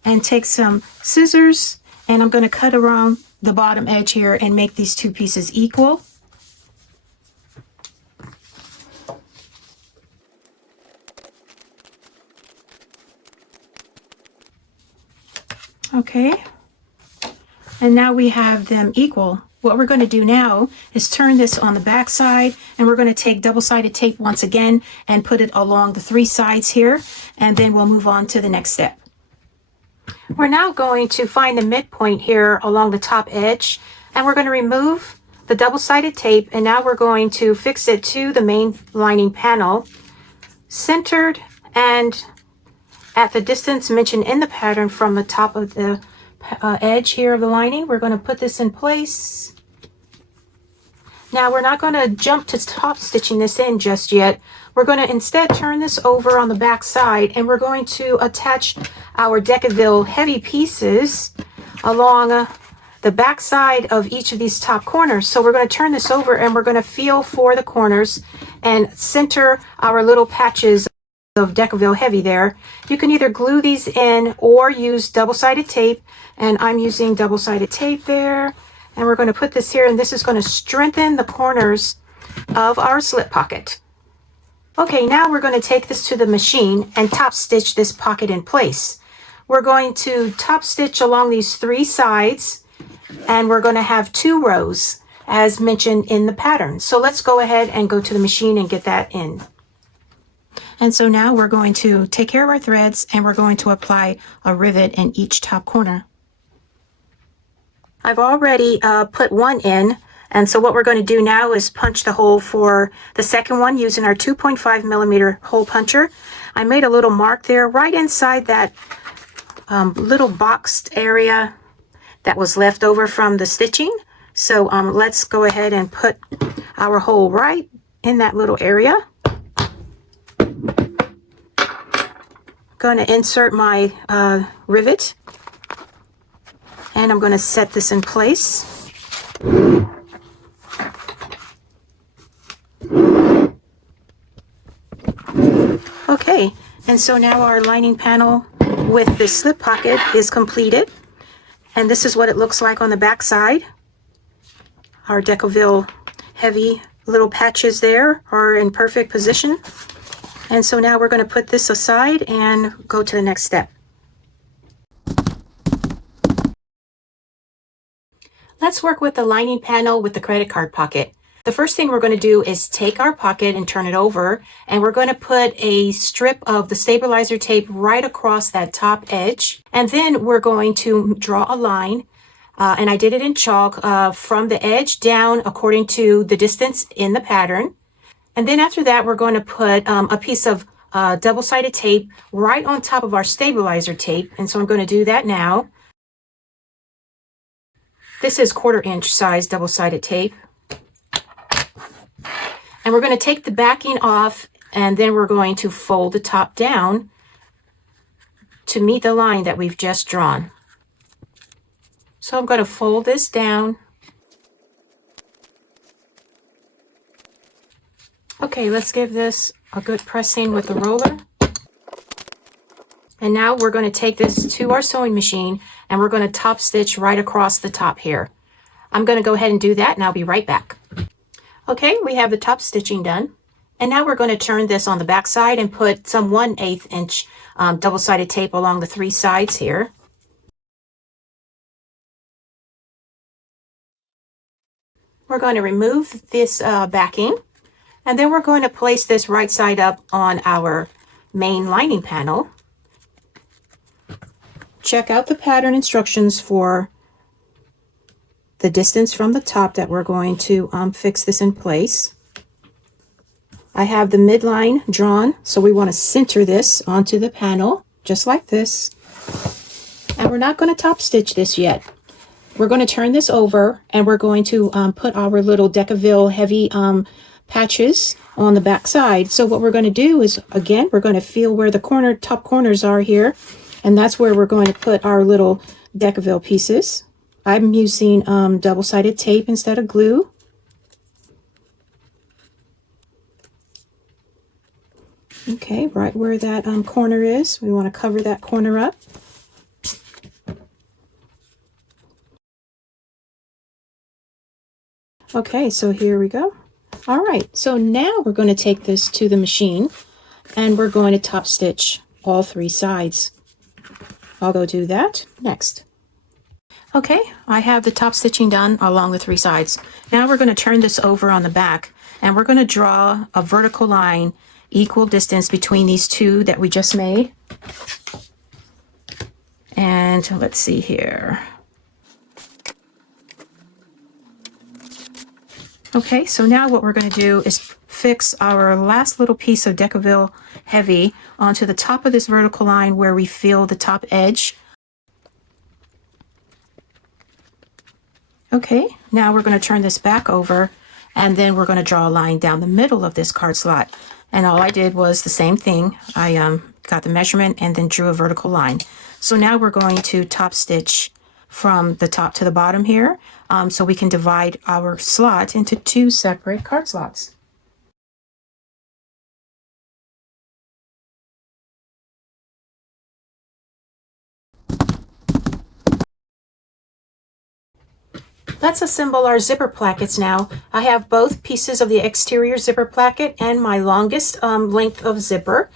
and take some scissors, and I'm going to cut around the bottom edge here and make these 2 pieces equal. Okay, and now we have them equal. What we're going to do now is turn this on the back side, and we're going to take double-sided tape once again and put it along the 3 sides here, and then we'll move on to the next step. We're now going to find the midpoint here along the top edge, and we're going to remove the double-sided tape, and now we're going to fix it to the main lining panel, centered and at the distance mentioned in the pattern from the top of the edge here of the lining. We're going to put this in place. Now we're not going to jump to top stitching this in just yet. We're going to instead turn this over on the back side, and we're going to attach our Decaville heavy pieces along the back side of each of these top corners. So we're going to turn this over, and we're going to feel for the corners and center our little patches of Decaville heavy there. You can either glue these in or use double-sided tape, and I'm using double-sided tape there. And we're going to put this here, and this is going to strengthen the corners of our slip pocket. Okay, now we're going to take this to the machine and top stitch this pocket in place. We're going to top stitch along these 3 sides, and we're going to have 2 rows as mentioned in the pattern. So let's go ahead and go to the machine and get that in. And so now we're going to take care of our threads, and we're going to apply a rivet in each top corner. I've already put 1 in, and so what we're going to do now is punch the hole for the second one using our 2.5 millimeter hole puncher. I made a little mark there right inside that little boxed area that was left over from the stitching. So let's go ahead and put our hole right in that little area. Going to insert my rivet, and I'm going to set this in place. Okay, and so now our lining panel with the slip pocket is completed, and this is what it looks like on the back side. Our Decaville heavy little patches there are in perfect position. And so now we're going to put this aside and go to the next step. Let's work with the lining panel with the credit card pocket. The first thing we're going to do is take our pocket and turn it over, and we're going to put a strip of the stabilizer tape right across that top edge, and then we're going to draw a line, and I did it in chalk from the edge down according to the distance in the pattern. And then after that, we're going to put a piece of double-sided tape right on top of our stabilizer tape, and so I'm going to do that now. This is 1/4 inch size double-sided tape. And we're going to take the backing off, and then we're going to fold the top down to meet the line that we've just drawn. So I'm going to fold this down. Okay, let's give this a good pressing with the roller. And now we're going to take this to our sewing machine, and we're going to top stitch right across the top here. I'm going to go ahead and do that, and I'll be right back. Okay, we have the top stitching done. And now we're going to turn this on the back side and put some 1/8 inch double-sided tape along the 3 sides here. We're going to remove this backing, and then we're going to place this right side up on our main lining panel. Check out the pattern instructions for the distance from the top that we're going to fix this in place. I have the midline drawn, so we want to center this onto the panel, just like this. And we're not going to top stitch this yet. We're going to turn this over, and we're going to put our little Decaville heavy patches on the back side. So what we're going to do is, again, we're going to feel where the top corners are here, and that's where we're going to put our little Decaville pieces. I'm using double-sided tape instead of glue. Okay, right where that corner is, we want to cover that corner up. Okay, so here we go. All right, so now we're going to take this to the machine, and we're going to top stitch all 3 sides. I'll go do that next. Okay, I have the top stitching done along the 3 sides. Now we're going to turn this over on the back, and we're going to draw a vertical line equal distance between these 2 that we just made. And let's see here. Okay, so now what we're going to do is fix our last little piece of Decaville heavy onto the top of this vertical line where we feel the top edge. Okay, now we're going to turn this back over, and then we're going to draw a line down the middle of this card slot. And all I did was the same thing. I got the measurement and then drew a vertical line. So now we're going to top stitch from the top to the bottom here, so we can divide our slot into 2 separate card slots. Let's assemble our zipper plackets now. I have both pieces of the exterior zipper placket and my longest length of zipper,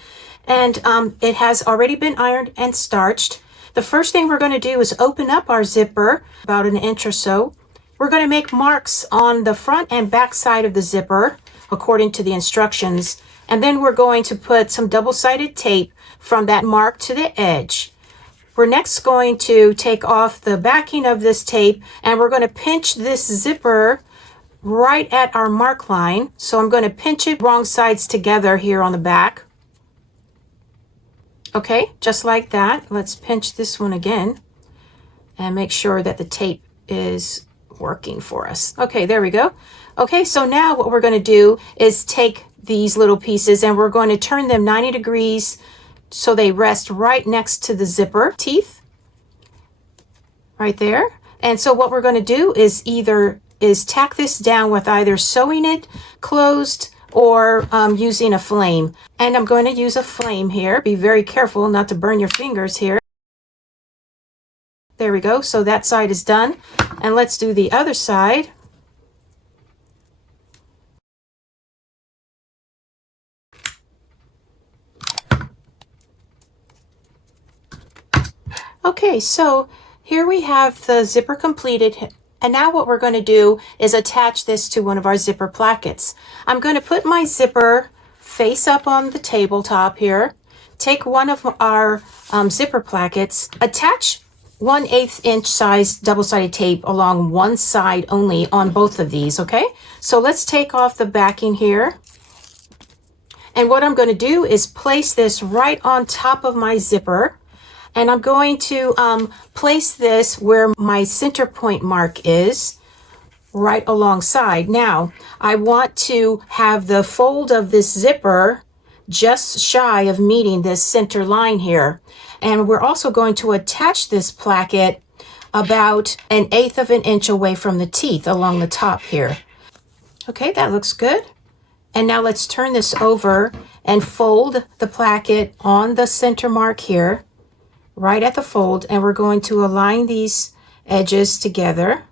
and it has already been ironed and starched. The first thing we're going to do is open up our zipper about 1 inch or so. We're going to make marks on the front and back side of the zipper according to the instructions, and then we're going to put some double-sided tape from that mark to the edge. We're next going to take off the backing of this tape, and we're going to pinch this zipper right at our mark line. So I'm going to pinch it wrong sides together here on the back. Okay, just like that. Let's pinch this one again and make sure that the tape is working for us. Okay, there we go. Okay, so now what we're going to do is take these little pieces and we're going to turn them 90 degrees so they rest right next to the zipper teeth right there. And so what we're going to do is tack this down with either sewing it closed or using a flame. And I'm going to use a flame here. Be very careful not to burn your fingers here. There we go. So that side is done. And let's do the other side. Okay, so here we have the zipper completed. And now what we're going to do is attach this to one of our zipper plackets. I'm going to put my zipper face up on the tabletop here. Take one of our zipper plackets, attach 1/8 inch size double-sided tape along one side only on both of these, okay? So let's take off the backing here. And what I'm going to do is place this right on top of my zipper. And I'm going to place this where my center point mark is, right alongside. Now, I want to have the fold of this zipper just shy of meeting this center line here. And we're also going to attach this placket about 1/8 of an inch away from the teeth along the top here. Okay, that looks good. And now let's turn this over and fold the placket on the center mark here, right at the fold, and we're going to align these edges together.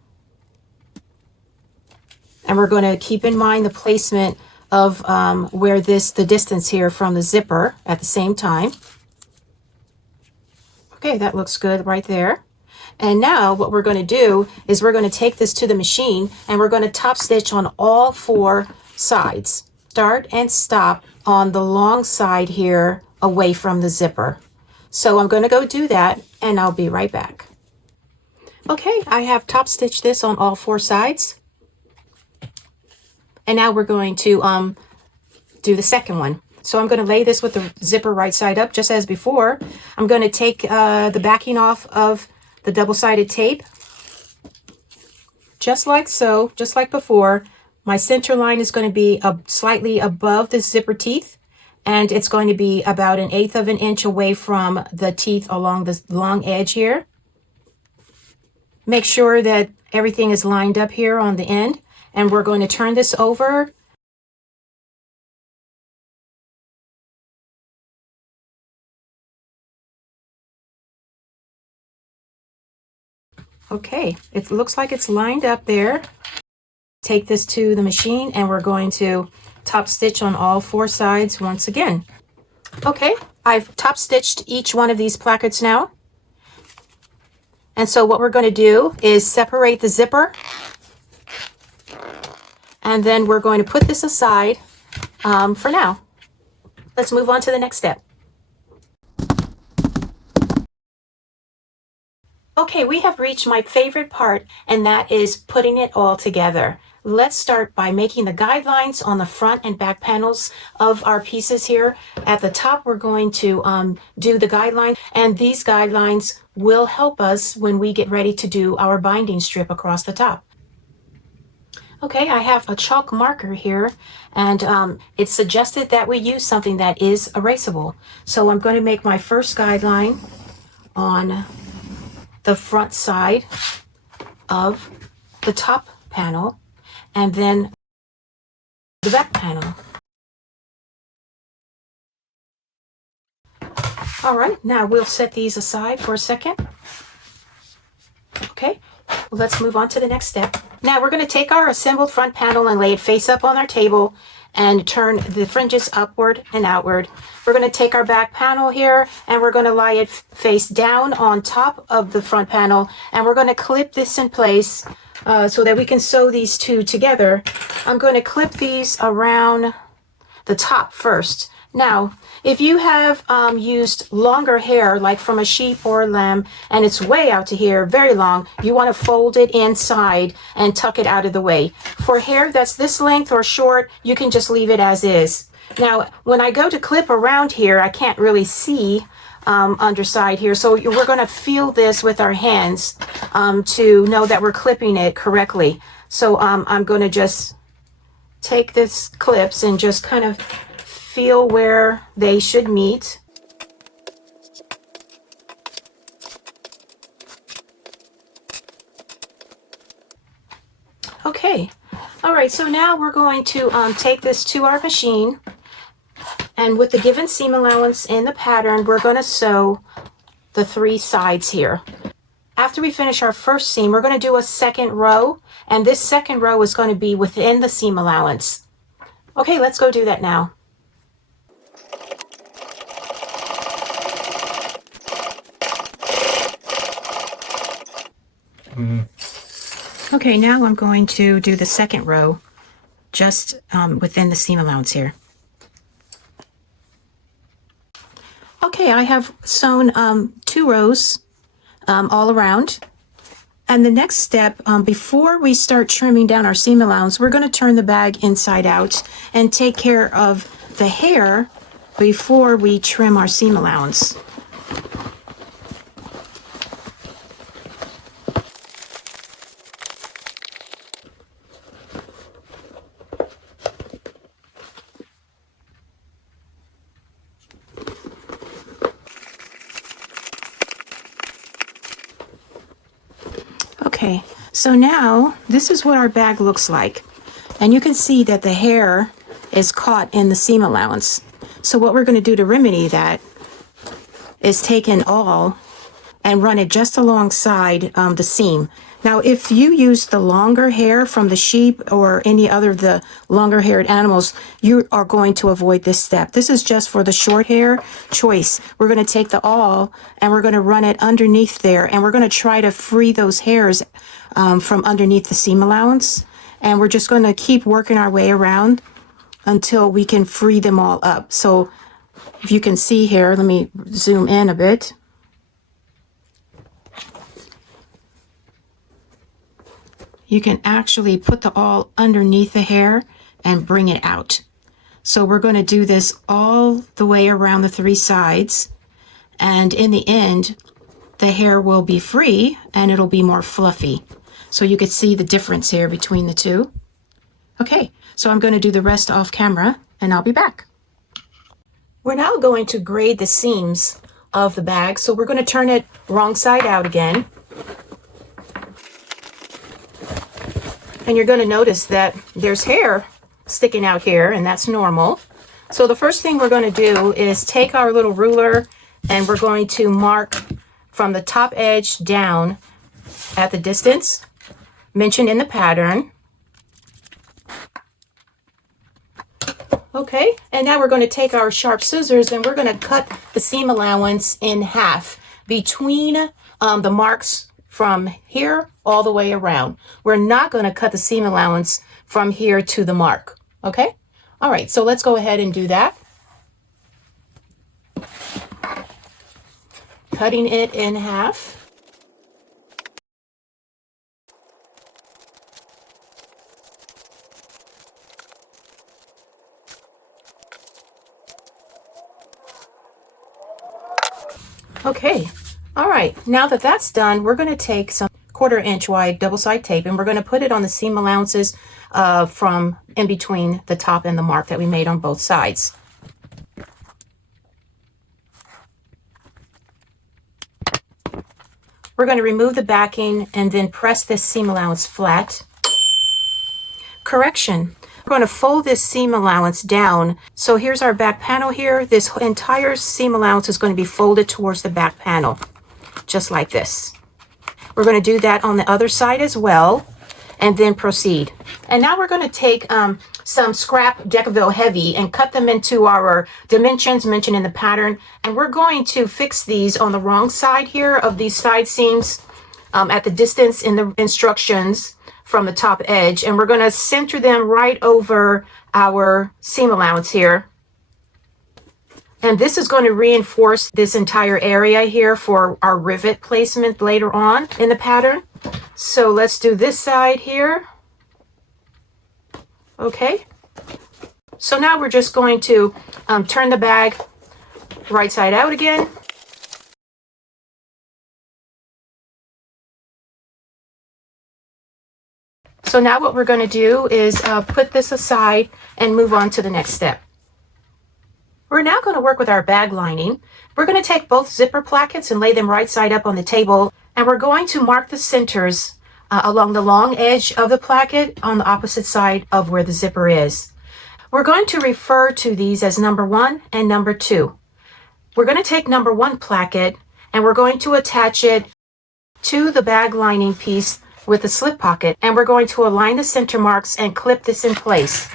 And we're going to keep in mind the placement of where the distance here from the zipper at the same time. Okay, that looks good right there. And now what we're going to do is we're going to take this to the machine and we're going to top stitch on all 4 sides. Start and stop on the long side here away from the zipper. So I'm going to go do that and I'll be right back. Okay, I have top stitched this on all 4 sides. And now we're going to do the second one. So I'm going to lay this with the zipper right side up, just as before. I'm going to take the backing off of the double-sided tape, just like so, just like before. My center line is going to be slightly above the zipper teeth, and it's going to be about 1/8 of an inch away from the teeth along the long edge here. Make sure that everything is lined up here on the end, and we're going to turn this over. Okay, it looks like it's lined up there. Take this to the machine and we're going to top stitch on all 4 sides once again. Okay, I've top stitched each one of these plackets now. And so what we're going to do is separate the zipper. And then we're going to put this aside for now. Let's move on to the next step. Okay, we have reached my favorite part, and that is putting it all together. Let's start by making the guidelines on the front and back panels of our pieces here. At the top, we're going to do the guidelines, and these guidelines will help us when we get ready to do our binding strip across the top. Okay, I have a chalk marker here, and it's suggested that we use something that is erasable. So I'm going to make my first guideline on the front side of the top panel and then the back panel. All right, now we'll set these aside for a second. Okay, well, let's move on to the next step. Now we're going to take our assembled front panel and lay it face up on our table and turn the fringes upward and outward. We're going to take our back panel here and we're going to lie it face down on top of the front panel, and we're going to clip this in place so that we can sew these two together. I'm going to clip these around the top first. Now, if you have used longer hair, like from a sheep or a lamb, and it's way out to here, very long, you want to fold it inside and tuck it out of the way. For hair that's this length or short, you can just leave it as is. Now, when I go to clip around here, I can't really see underside here, so we're going to feel this with our hands to know that we're clipping it correctly. So I'm going to just take this clips and just kind of feel where they should meet. Okay, all right, so now we're going to take this to our machine, and with the given seam allowance in the pattern, we're going to sew the 3 sides here. After we finish our first seam, we're going to do a second row, and this second row is going to be within the seam allowance. Okay, let's go do that now. Okay, now I'm going to do the second row just within the seam allowance here. Okay, I have sewn 2 rows all around. And the next step, before we start trimming down our seam allowance, we're going to turn the bag inside out and take care of the hair before we trim our seam allowance. Okay, so now this is what our bag looks like. And you can see that the hair is caught in the seam allowance. So what we're going to do to remedy that is take an awl and run it just alongside the seam. Now, if you use the longer hair from the sheep or any other of the longer haired animals, you are going to avoid this step. This is just for the short hair choice. We're going to take the awl and we're going to run it underneath there, and we're going to try to free those hairs from underneath the seam allowance. And we're just going to keep working our way around until we can free them all up. So if you can see here, let me zoom in a bit. You can actually put the awl underneath the hair and bring it out. So we're going to do this all the way around the 3 sides. And in the end, the hair will be free and it'll be more fluffy. So you could see the difference here between the two. Okay, so I'm going to do the rest off camera and I'll be back. We're now going to grade the seams of the bag. So we're going to turn it wrong side out again. And you're going to notice that there's hair sticking out here, and that's normal. So the first thing we're going to do is take our little ruler and we're going to mark from the top edge down at the distance mentioned in the pattern. Okay, and now we're going to take our sharp scissors and we're going to cut the seam allowance in half between the marks from here all the way around. We're not going to cut the seam allowance from here to the mark. Okay? All right, so let's go ahead and do that. Cutting it in half. Okay. All right, now that that's done, we're going to take some 1/4 inch wide double-side tape and we're going to put it on the seam allowances from in between the top and the mark that we made on both sides. We're going to remove the backing and then press this seam allowance flat. Correction. We're going to fold this seam allowance down. So here's our back panel here. This entire seam allowance is going to be folded towards the back panel, just like this. We're going to do that on the other side as well, and then proceed. And now we're going to take some scrap Decaville heavy and cut them into our dimensions mentioned in the pattern. And we're going to fix these on the wrong side here of these side seams at the distance in the instructions from the top edge. And we're going to center them right over our seam allowance here. And this is going to reinforce this entire area here for our rivet placement later on in the pattern. So let's do this side here. Okay. So now we're just going to turn the bag right side out again. So now what we're going to do is put this aside and move on to the next step. We're now going to work with our bag lining. We're going to take both zipper plackets and lay them right side up on the table. And we're going to mark the centers along the long edge of the placket on the opposite side of where the zipper is. We're going to refer to these as number 1 and number 2. We're going to take number 1 placket and we're going to attach it to the bag lining piece with a slip pocket. And we're going to align the center marks and clip this in place.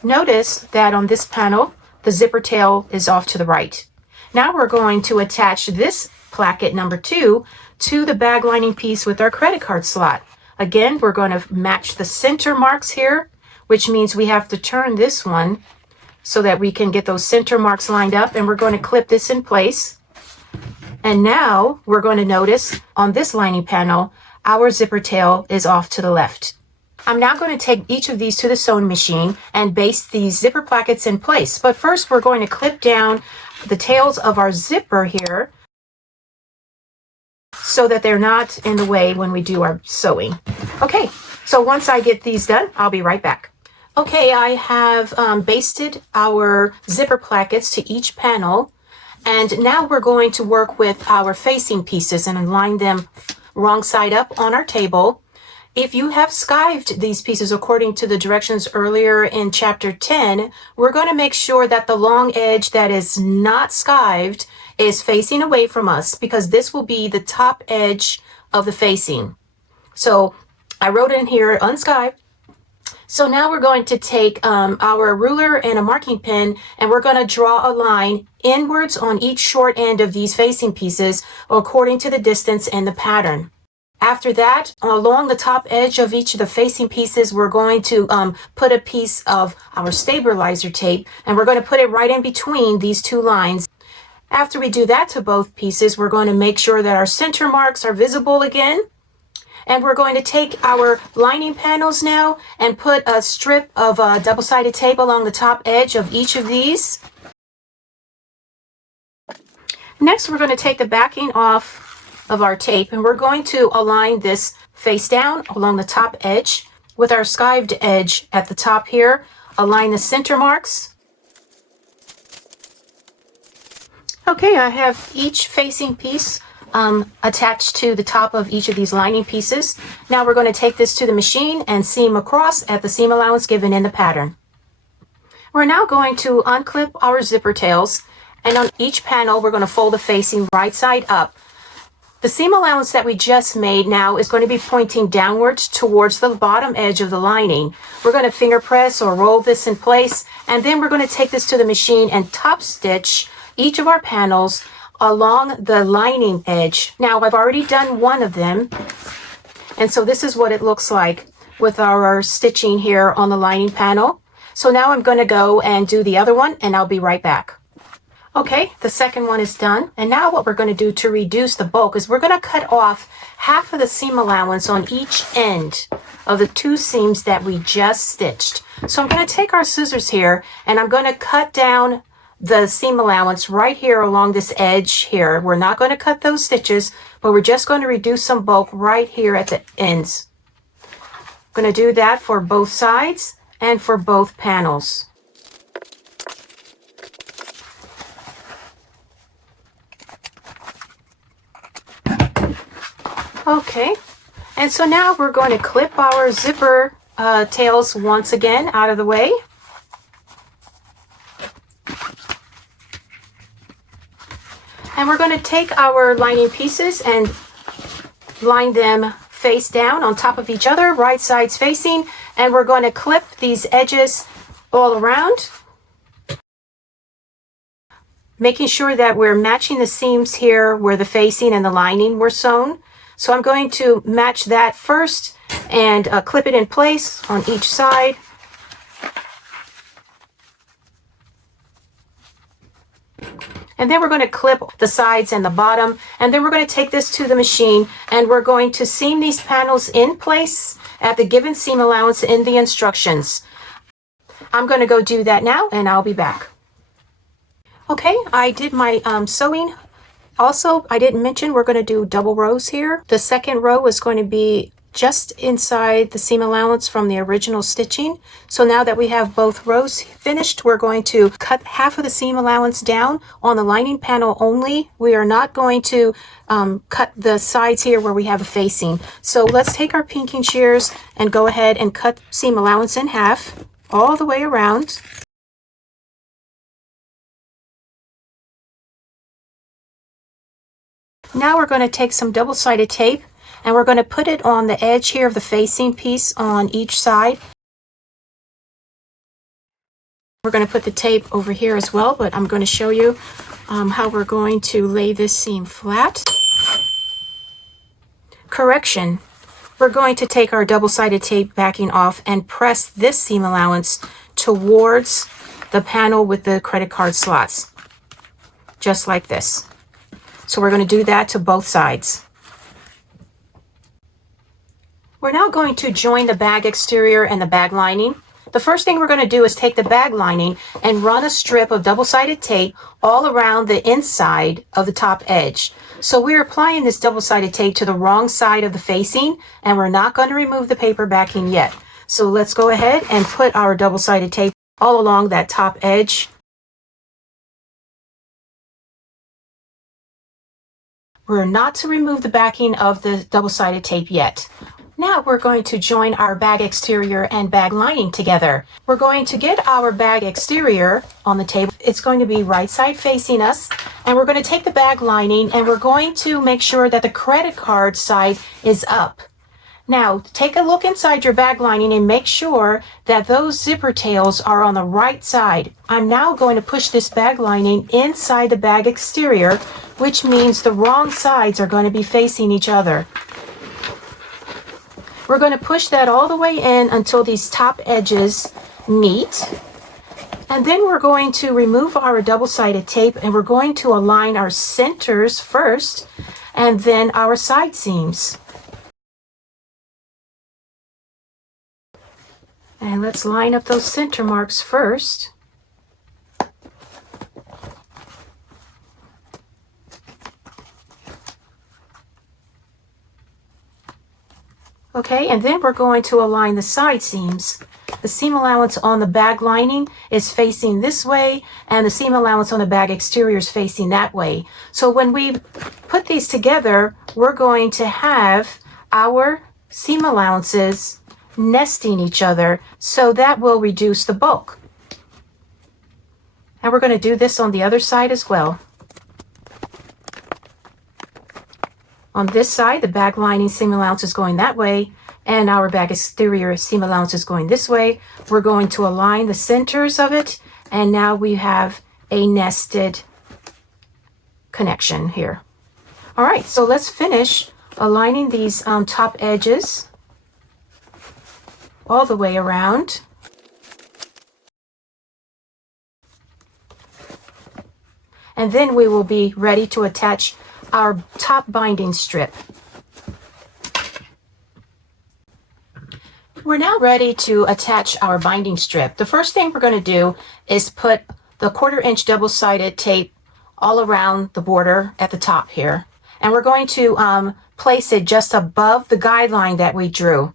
Notice that on this panel, the zipper tail is off to the right. Now we're going to attach this placket number 2 to the bag lining piece with our credit card slot. Again, we're going to match the center marks here, which means we have to turn this one so that we can get those center marks lined up, and we're going to clip this in place. And now we're going to notice on this lining panel, our zipper tail is off to the left. I'm now going to take each of these to the sewing machine and baste these zipper plackets in place. But first, we're going to clip down the tails of our zipper here so that they're not in the way when we do our sewing. Okay, so once I get these done, I'll be right back. Okay, I have basted our zipper plackets to each panel. And now we're going to work with our facing pieces and align them wrong side up on our table. If you have skived these pieces according to the directions earlier in chapter 10, we're going to make sure that the long edge that is not skived is facing away from us, because this will be the top edge of the facing. So I wrote in here unsky. So now we're going to take our ruler and a marking pen, and we're going to draw a line inwards on each short end of these facing pieces according to the distance and the pattern. After that, along the top edge of each of the facing pieces, we're going to put a piece of our stabilizer tape, and we're going to put it right in between these two lines. After we do that to both pieces, we're going to make sure that our center marks are visible again. And we're going to take our lining panels now and put a strip of double-sided tape along the top edge of each of these. Next, we're going to take the backing off of our tape, and we're going to align this face down along the top edge with our skived edge at the top here. Align the center marks. Okay, I have each facing piece attached to the top of each of these lining pieces. Now we're going to take this to the machine and seam across at the seam allowance given in the pattern. We're now going to unclip our zipper tails, and on each panel we're going to fold the facing right side up. The seam allowance that we just made now is going to be pointing downwards towards the bottom edge of the lining. We're going to finger press or roll this in place, and then we're going to take this to the machine and top stitch each of our panels along the lining edge. Now I've already done one of them, and so this is what it looks like with our stitching here on the lining panel. So now I'm going to go and do the other one, and I'll be right back. Okay, the second one is done, and now what we're going to do to reduce the bulk is we're going to cut off half of the seam allowance on each end of the two seams that we just stitched. So I'm going to take our scissors here, and I'm going to cut down the seam allowance right here along this edge here. We're not going to cut those stitches, but we're just going to reduce some bulk right here at the ends. I'm going to do that for both sides and for both panels. Okay, and so now we're going to clip our zipper tails once again out of the way. And we're going to take our lining pieces and line them face down on top of each other, right sides facing, and we're going to clip these edges all around, making sure that we're matching the seams here where the facing and the lining were sewn. So I'm going to match that first and clip it in place on each side. And then we're going to clip the sides and the bottom, and then we're going to take this to the machine, and we're going to seam these panels in place at the given seam allowance in the instructions. I'm going to go do that now, and I'll be back. Okay, I did my sewing. Also, I didn't mention we're going to do double rows here. The second row is going to be just inside the seam allowance from the original stitching. So now that we have both rows finished, we're going to cut half of the seam allowance down on the lining panel only. We are not going to cut the sides here where we have a facing. So let's take our pinking shears and go ahead and cut seam allowance in half all the way around. Now we're going to take some double-sided tape, and we're going to put it on the edge here of the facing piece on each side. We're going to put the tape over here as well, but I'm going to show you how we're going to lay this seam flat. Correction. We're going to take our double-sided tape backing off and press this seam allowance towards the panel with the credit card slots, just like this. So we're going to do that to both sides. We're now going to join the bag exterior and the bag lining. The first thing we're going to do is take the bag lining and run a strip of double-sided tape all around the inside of the top edge. So we're applying this double-sided tape to the wrong side of the facing, and we're not going to remove the paper backing yet. So let's go ahead and put our double-sided tape all along that top edge. We're not to remove the backing of the double-sided tape yet. Now we're going to join our bag exterior and bag lining together. We're going to get our bag exterior on the table. It's going to be right side facing us, and we're going to take the bag lining and we're going to make sure that the credit card side is up. Now take a look inside your bag lining and make sure that those zipper tails are on the right side. I'm now going to push this bag lining inside the bag exterior, which means the wrong sides are going to be facing each other. We're going to push that all the way in until these top edges meet. And then we're going to remove our double-sided tape and we're going to align our centers first and then our side seams. And let's line up those center marks first. Okay, and then we're going to align the side seams. The seam allowance on the bag lining is facing this way, and the seam allowance on the bag exterior is facing that way. So when we put these together, we're going to have our seam allowances nesting each other, so that will reduce the bulk. And we're going to do this on the other side as well. On this side, the bag lining seam allowance is going that way, and our bag exterior seam allowance is going this way. We're going to align the centers of it, and now we have a nested connection here. All right, so let's finish aligning these top edges all the way around. And then we will be ready to attach our top binding strip. We're now ready to attach our binding strip. The first thing we're going to do is put the 1/4 inch double-sided tape all around the border at the top here. And we're going to place it just above the guideline that we drew.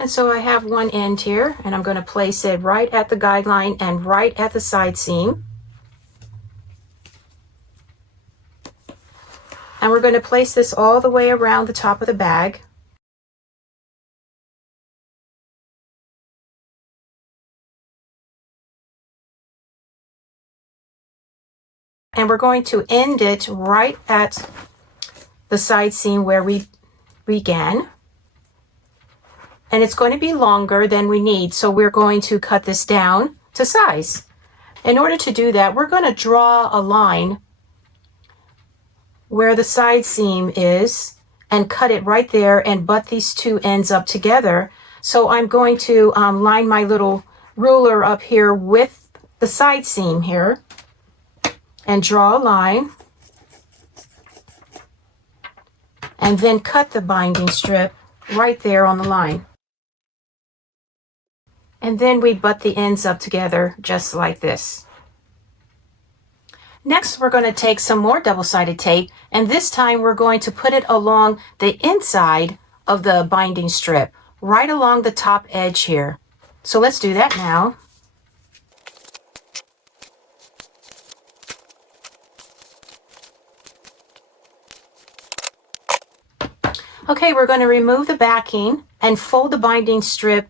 And so I have one end here, and I'm going to place it right at the guideline and right at the side seam. And we're going to place this all the way around the top of the bag. And we're going to end it right at the side seam where we began. And it's going to be longer than we need, so we're going to cut this down to size. In order to do that, we're going to draw a line where the side seam is and cut it right there and butt these two ends up together. So I'm going to line my little ruler up here with the side seam here and draw a line and then cut the binding strip right there on the line. And then we butt the ends up together just like this. Next, we're going to take some more double-sided tape, and this time we're going to put it along the inside of the binding strip, right along the top edge here. So let's do that now. Okay, we're going to remove the backing and fold the binding strip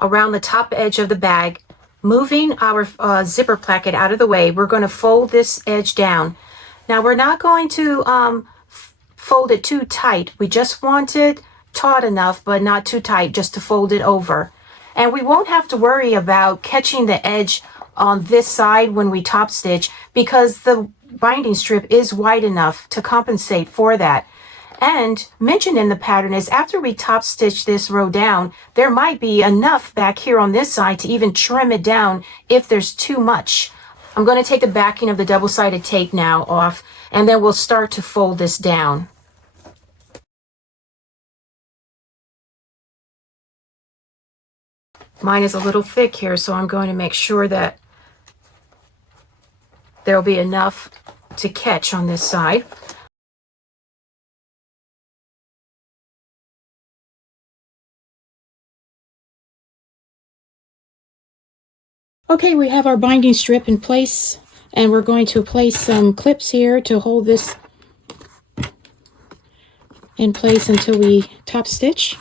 around the top edge of the bag, moving our zipper placket out of the way. We're going to fold this edge down. Now we're not going to fold it too tight. We just want it taut enough, but not too tight, just to fold it over. And we won't have to worry about catching the edge on this side when we top stitch, because the binding strip is wide enough to compensate for that. And mentioned in the pattern is after we top stitch this row down, there might be enough back here on this side to even trim it down if there's too much. I'm going to take the backing of the double-sided tape now off, and then we'll start to fold this down. Mine is a little thick here, so I'm going to make sure that there'll be enough to catch on this side. Okay, we have our binding strip in place, and we're going to place some clips here to hold this in place until we top stitch.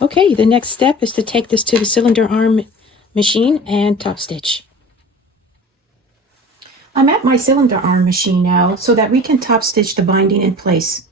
Okay, the next step is to take this to the cylinder arm machine and top stitch. I'm at my cylinder arm machine now so that we can top stitch the binding in place.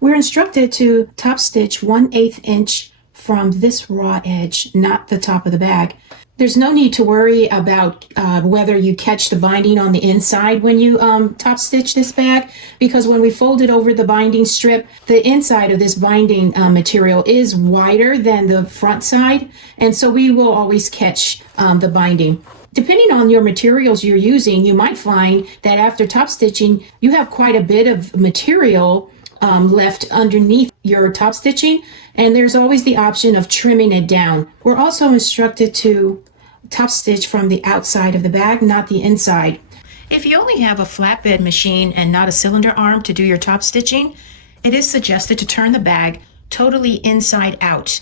We're instructed to top stitch 1/8 inch from this raw edge, not the top of the bag. There's no need to worry about whether you catch the binding on the inside when you top stitch this bag, because when we fold it over the binding strip, the inside of this binding material is wider than the front side, and so we will always catch the binding. Depending on your materials you're using, you might find that after top stitching, you have quite a bit of material left underneath your top stitching, and there's always the option of trimming it down. We're also instructed to top stitch from the outside of the bag, not the inside. If you only have a flatbed machine and not a cylinder arm to do your top stitching, it is suggested to turn the bag totally inside out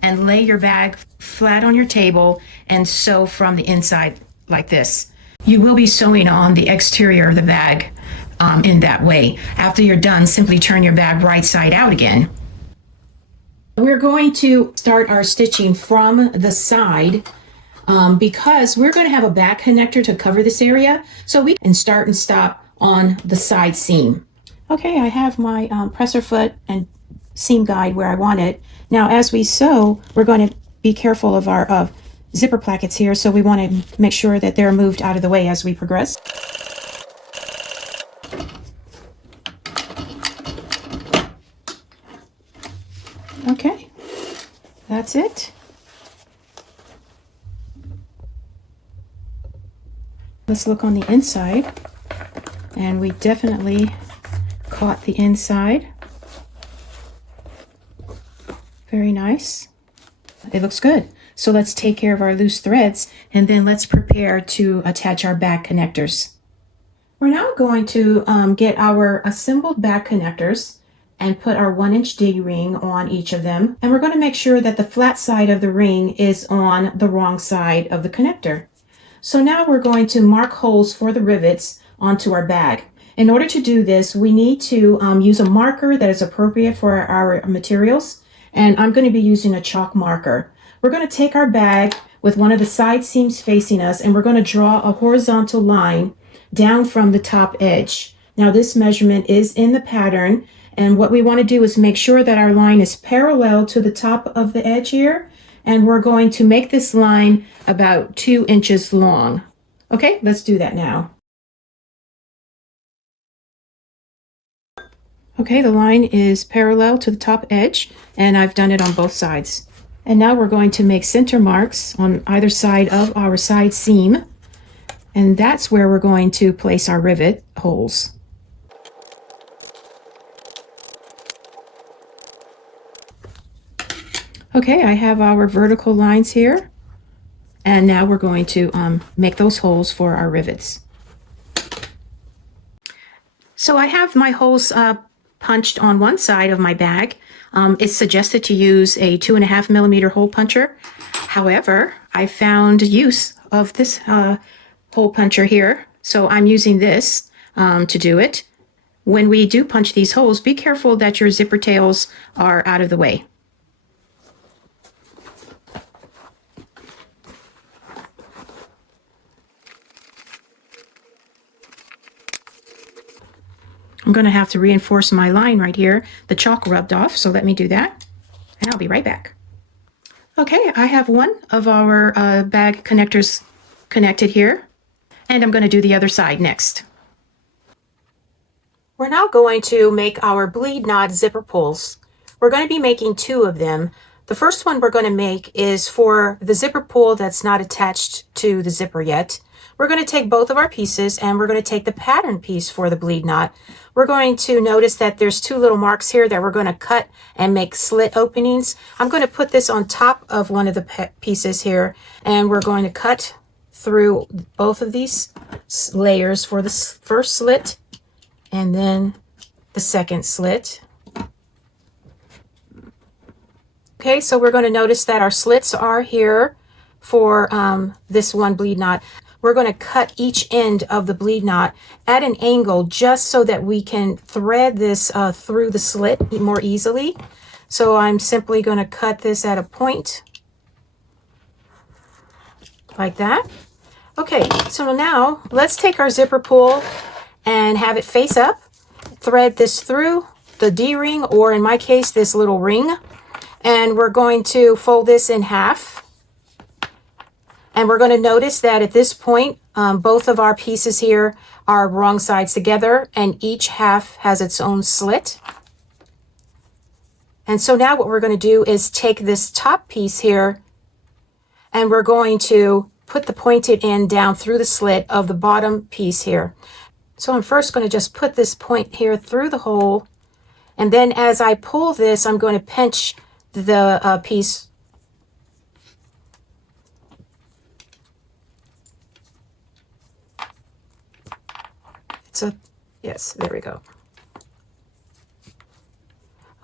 and lay your bag flat on your table and sew from the inside like this. You will be sewing on the exterior of the bag in that way. After you're done, simply turn your bag right side out again. We're going to start our stitching from the side because we're going to have a back connector to cover this area, so we can start and stop on the side seam. Okay, I have my presser foot and seam guide where I want it. Now as we sew, we're going to be careful of our zipper plackets here, so we want to make sure that they're moved out of the way as we progress. Okay, that's it. Let's look on the inside, and we definitely caught the inside. Very nice. It looks good. So let's take care of our loose threads, and then let's prepare to attach our back connectors. We're now going to get our assembled back connectors and put our 1-inch D-ring on each of them. And we're going to make sure that the flat side of the ring is on the wrong side of the connector. So now we're going to mark holes for the rivets onto our bag. In order to do this, we need to use a marker that is appropriate for our materials. And I'm going to be using a chalk marker. We're going to take our bag with one of the side seams facing us, and we're going to draw a horizontal line down from the top edge. Now this measurement is in the pattern, and what we want to do is make sure that our line is parallel to the top of the edge here, and we're going to make this line about 2 inches long. Okay, let's do that now. Okay, the line is parallel to the top edge, and I've done it on both sides. And now we're going to make center marks on either side of our side seam, and that's where we're going to place our rivet holes. Okay, I have our vertical lines here, and now we're going to make those holes for our rivets. So I have my holes punched on one side of my bag. It's suggested to use a 2.5 millimeter hole puncher. However, I found use of this hole puncher here, so I'm using this to do it. When we do punch these holes, be careful that your zipper tails are out of the way. I'm going to have to reinforce my line right here. The chalk rubbed off, so let me do that, and I'll be right back. Okay, I have one of our bag connectors connected here, and I'm going to do the other side next. We're now going to make our bleed knot zipper pulls. We're going to be making 2 of them. The first one we're going to make is for the zipper pull that's not attached to the zipper yet. We're going to take both of our pieces, and we're going to take the pattern piece for the bleed knot. We're going to notice that there's 2 little marks here that we're going to cut and make slit openings. I'm going to put this on top of one of the pieces here, and we're going to cut through both of these layers for the first slit and then the second slit. Okay, so we're going to notice that our slits are here for this one bleed knot. we're going to cut each end of the bleed knot at an angle just so that we can thread this through the slit more easily. So I'm simply going to cut this at a point like that. Okay, so now let's take our zipper pull and have it face up. Thread this through the D-ring, or in my case, this little ring. And we're going to fold this in half. And we're going to notice that at this point, both of our pieces here are wrong sides together, and each half has its own slit. And so now what we're going to do is take this top piece here, and we're going to put the pointed end down through the slit of the bottom piece here. So I'm first going to just put this point here through the hole, and then as I pull this, I'm going to pinch the piece. So yes, there we go.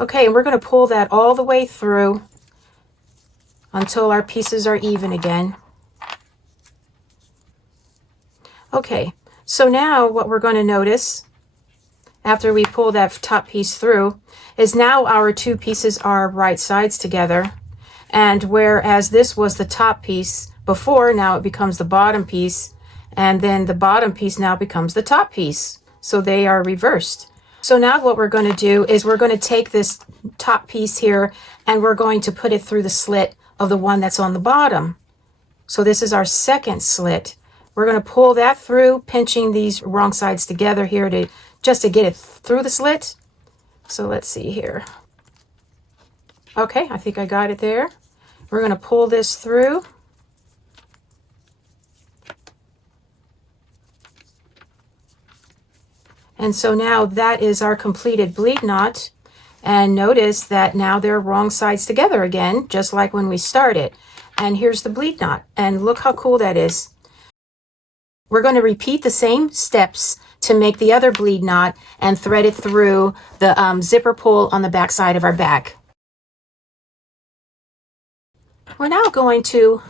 Okay, and we're going to pull that all the way through until our pieces are even again. Okay, so now what we're going to notice after we pull that top piece through is now our two pieces are right sides together. And whereas this was the top piece before, now it becomes the bottom piece. And then the bottom piece now becomes the top piece. So they are reversed. So now what we're going to do is we're going to take this top piece here and we're going to put it through the slit of the one that's on the bottom. So this is our second slit. We're going to pull that through, pinching these wrong sides together here to just to get it through the slit. So let's see here. Okay, I think I got it there. We're going to pull this through. And so now that is our completed bleed knot. And notice that now they're wrong sides together again, just like when we started. And here's the bleed knot. And look how cool that is. We're going to repeat the same steps to make the other bleed knot and thread it through the zipper pull on the back side of our bag. We're now going to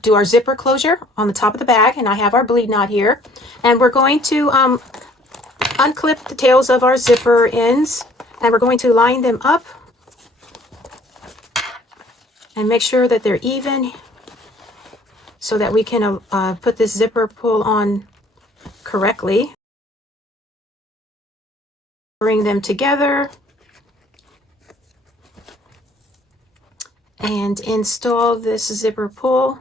do our zipper closure on the top of the bag, and I have our bleed knot here. And we're going to unclip the tails of our zipper ends, and we're going to line them up and make sure that they're even so that we can put this zipper pull on correctly. Bring them together and install this zipper pull.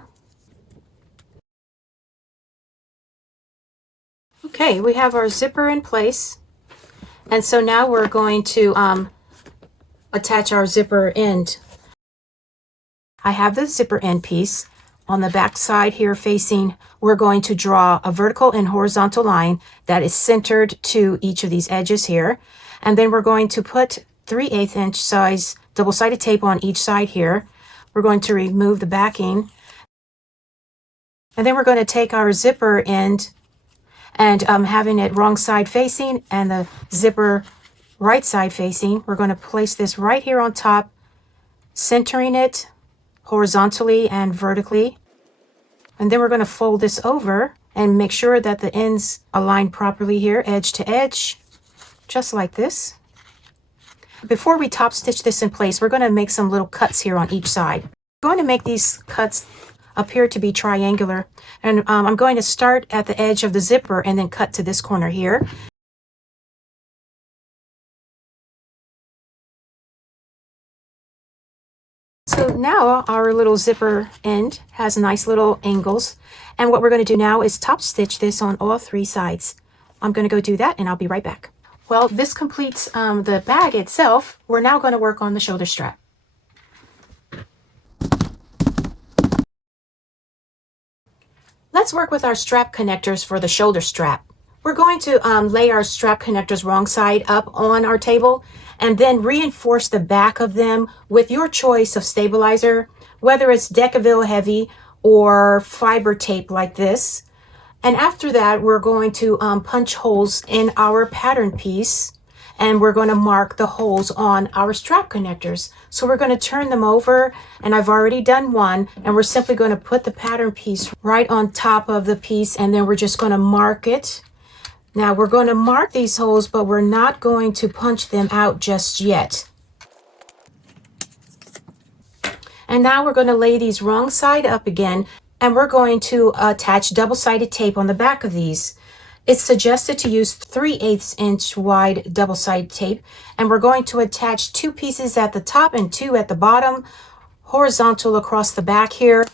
Okay, we have our zipper in place, and so now we're going to attach our zipper end. I have the zipper end piece. On the back side here facing, we're going to draw a vertical and horizontal line that is centered to each of these edges here. And then we're going to put 3/8 inch size double-sided tape on each side here. We're going to remove the backing. And then we're going to take our zipper end and having it wrong side facing and the zipper right side facing, we're going to place this right here on top, centering it horizontally and vertically. And then we're going to fold this over and make sure that the ends align properly here, edge to edge, just like this. Before we top stitch this in place, we're going to make some little cuts here on each side. I'm going to make these cuts appear to be triangular, and I'm going to start at the edge of the zipper and then cut to this corner here. So now our little zipper end has nice little angles, and what we're going to do now is top stitch this on all three sides. I'm going to go do that and I'll be right back. Well, this completes the bag itself. We're now going to work on the shoulder strap. Let's work with our strap connectors for the shoulder strap. We're going to lay our strap connectors wrong side up on our table and then reinforce the back of them with your choice of stabilizer, whether it's Decaville heavy or fiber tape like this. And after that, we're going to punch holes in our pattern piece. and we're going to mark the holes on our strap connectors. So we're going to turn them over, and I've already done one, and we're simply going to put the pattern piece right on top of the piece, and then we're just going to mark it. Now we're going to mark these holes, but we're not going to punch them out just yet. And now we're going to lay these wrong side up again, and we're going to attach double-sided tape on the back of these. It's suggested to use 3/8 inch wide double-sided tape, and we're going to attach 2 pieces at the top and 2 at the bottom, horizontal across the back here.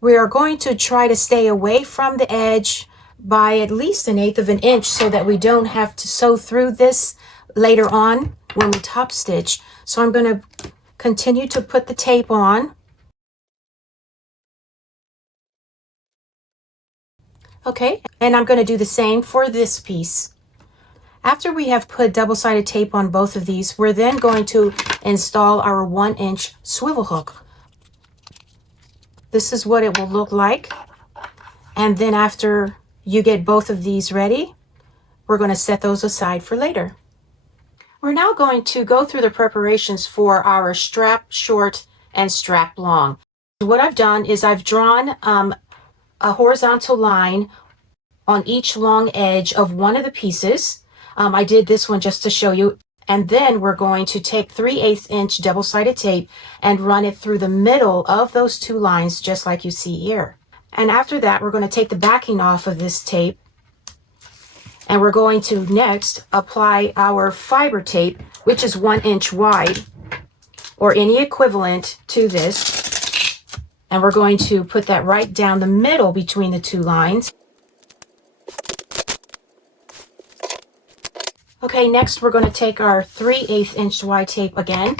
We are going to try to stay away from the edge by at least 1/8 of an inch so that we don't have to sew through this later on when we top stitch. So I'm going to continue to put the tape on. Okay, and I'm going to do the same for this piece. After we have put double-sided tape on both of these, we're then going to install our 1-inch swivel hook. This is what it will look like. And then after you get both of these ready, we're going to set those aside for later. We're now going to go through the preparations for our strap short and strap long. What I've done is I've drawn a horizontal line on each long edge of one of the pieces. I did this one just to show you. And then we're going to take 3/8 inch double-sided tape and run it through the middle of those 2 lines, just like you see here. And after that, we're going to take the backing off of this tape, and we're going to next apply our fiber tape, which is 1 inch wide, or any equivalent to this. And we're going to put that right down the middle between the 2 lines. Okay, next we're going to take our 3/8 inch wide tape again,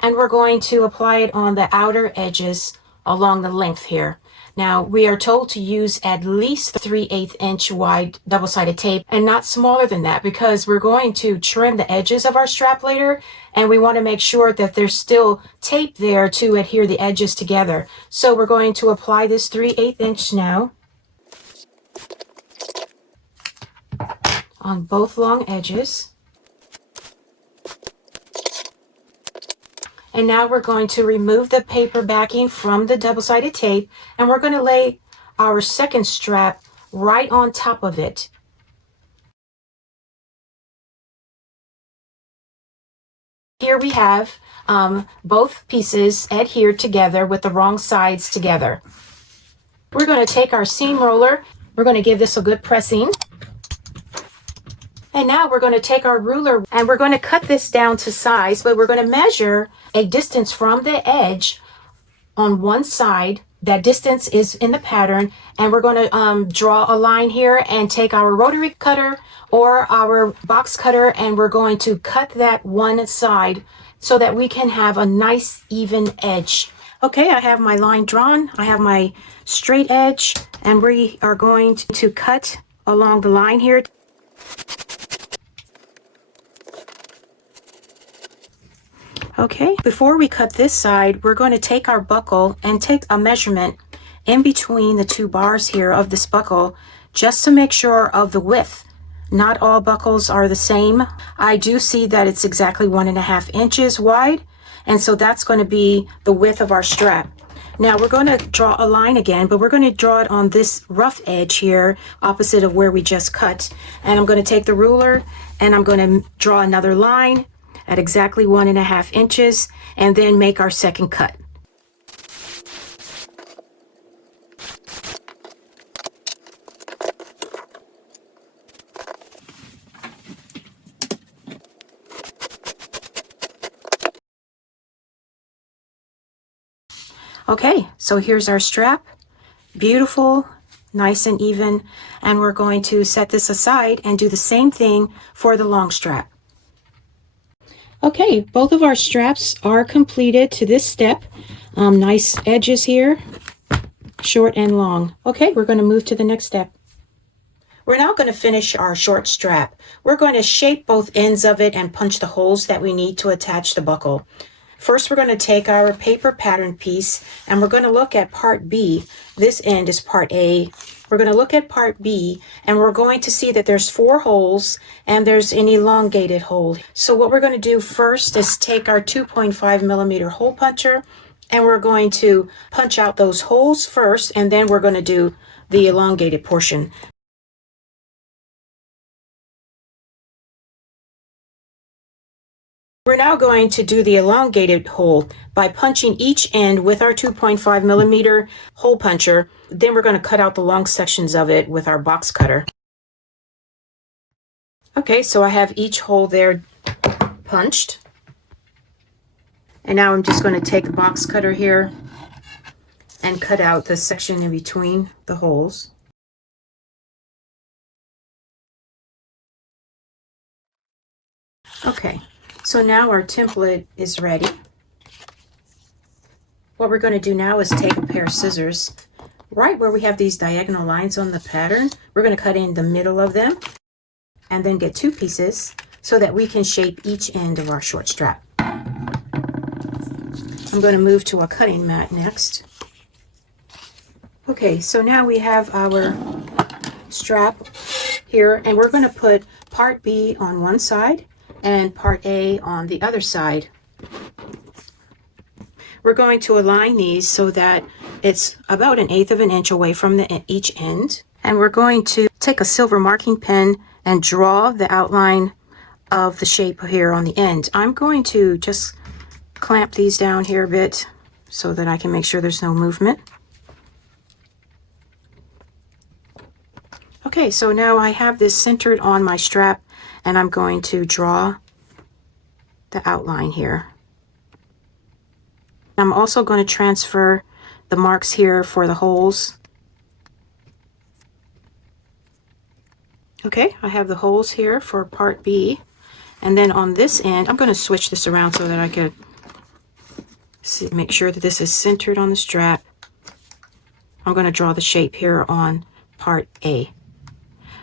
and we're going to apply it on the outer edges along the length here. Now, we are told to use at least 3/8 inch wide double-sided tape and not smaller than that, because we're going to trim the edges of our strap later, and we want to make sure that there's still tape there to adhere the edges together. So we're going to apply this 3/8 inch now on both long edges. And now we're going to remove the paper backing from the double-sided tape, and we're going to lay our second strap right on top of it. Here we have both pieces adhered together with the wrong sides together. We're going to take our seam roller. We're going to give this a good pressing. And now we're going to take our ruler and we're going to cut this down to size, but we're going to measure a distance from the edge on one side. That distance is in the pattern, and we're going to draw a line here and take our rotary cutter or our box cutter, and we're going to cut that one side so that we can have a nice even edge. Okay, I have my line drawn. I have my straight edge, and we are going to cut along the line here. Okay, before we cut this side, we're going to take our buckle and take a measurement in between the 2 bars here of this buckle, just to make sure of the width. Not all buckles are the same. I do see that it's exactly 1.5 inches wide, and so that's going to be the width of our strap. Now we're going to draw a line again, but we're going to draw it on this rough edge here, opposite of where we just cut. And I'm going to take the ruler and I'm going to draw another line at exactly 1.5 inches, and then make our second cut. Okay, so here's our strap. Beautiful, nice and even, and we're going to set this aside and do the same thing for the long strap. Okay, both of our straps are completed to this step. Nice edges here, short and long. Okay, we're going to move to the next step. We're now going to finish our short strap. We're going to shape both ends of it and punch the holes that we need to attach the buckle. First, we're going to take our paper pattern piece and we're going to look at part B. This end is part A, we're going to look at part B, and we're going to see that there's 4 holes and there's an elongated hole. So what we're going to do first is take our 2.5 millimeter hole puncher, and we're going to punch out those holes first, and then we're going to do the elongated portion. We're now going to do the elongated hole by punching each end with our 2.5 millimeter hole puncher. Then we're going to cut out the long sections of it with our box cutter. Okay, so I have each hole there punched. And now I'm just going to take the box cutter here and cut out the section in between the holes. Okay, so now our template is ready. What we're going to do now is take a pair of scissors. Right where we have these diagonal lines on the pattern, we're going to cut in the middle of them and then get 2 pieces so that we can shape each end of our short strap. I'm going to move to a cutting mat next. Okay, so now we have our strap here, and we're going to put part B on one side and part A on the other side. We're going to align these so that it's about 1/8 of an inch away from each end. And we're going to take a silver marking pen and draw the outline of the shape here on the end. I'm going to just clamp these down here a bit so that I can make sure there's no movement. Okay, so now I have this centered on my strap, and I'm going to draw the outline here. I'm also going to transfer the marks here for the holes. Okay, I have the holes here for part B, and then on this end, I'm going to switch this around so that I can make sure that this is centered on the strap. I'm going to draw the shape here on part A.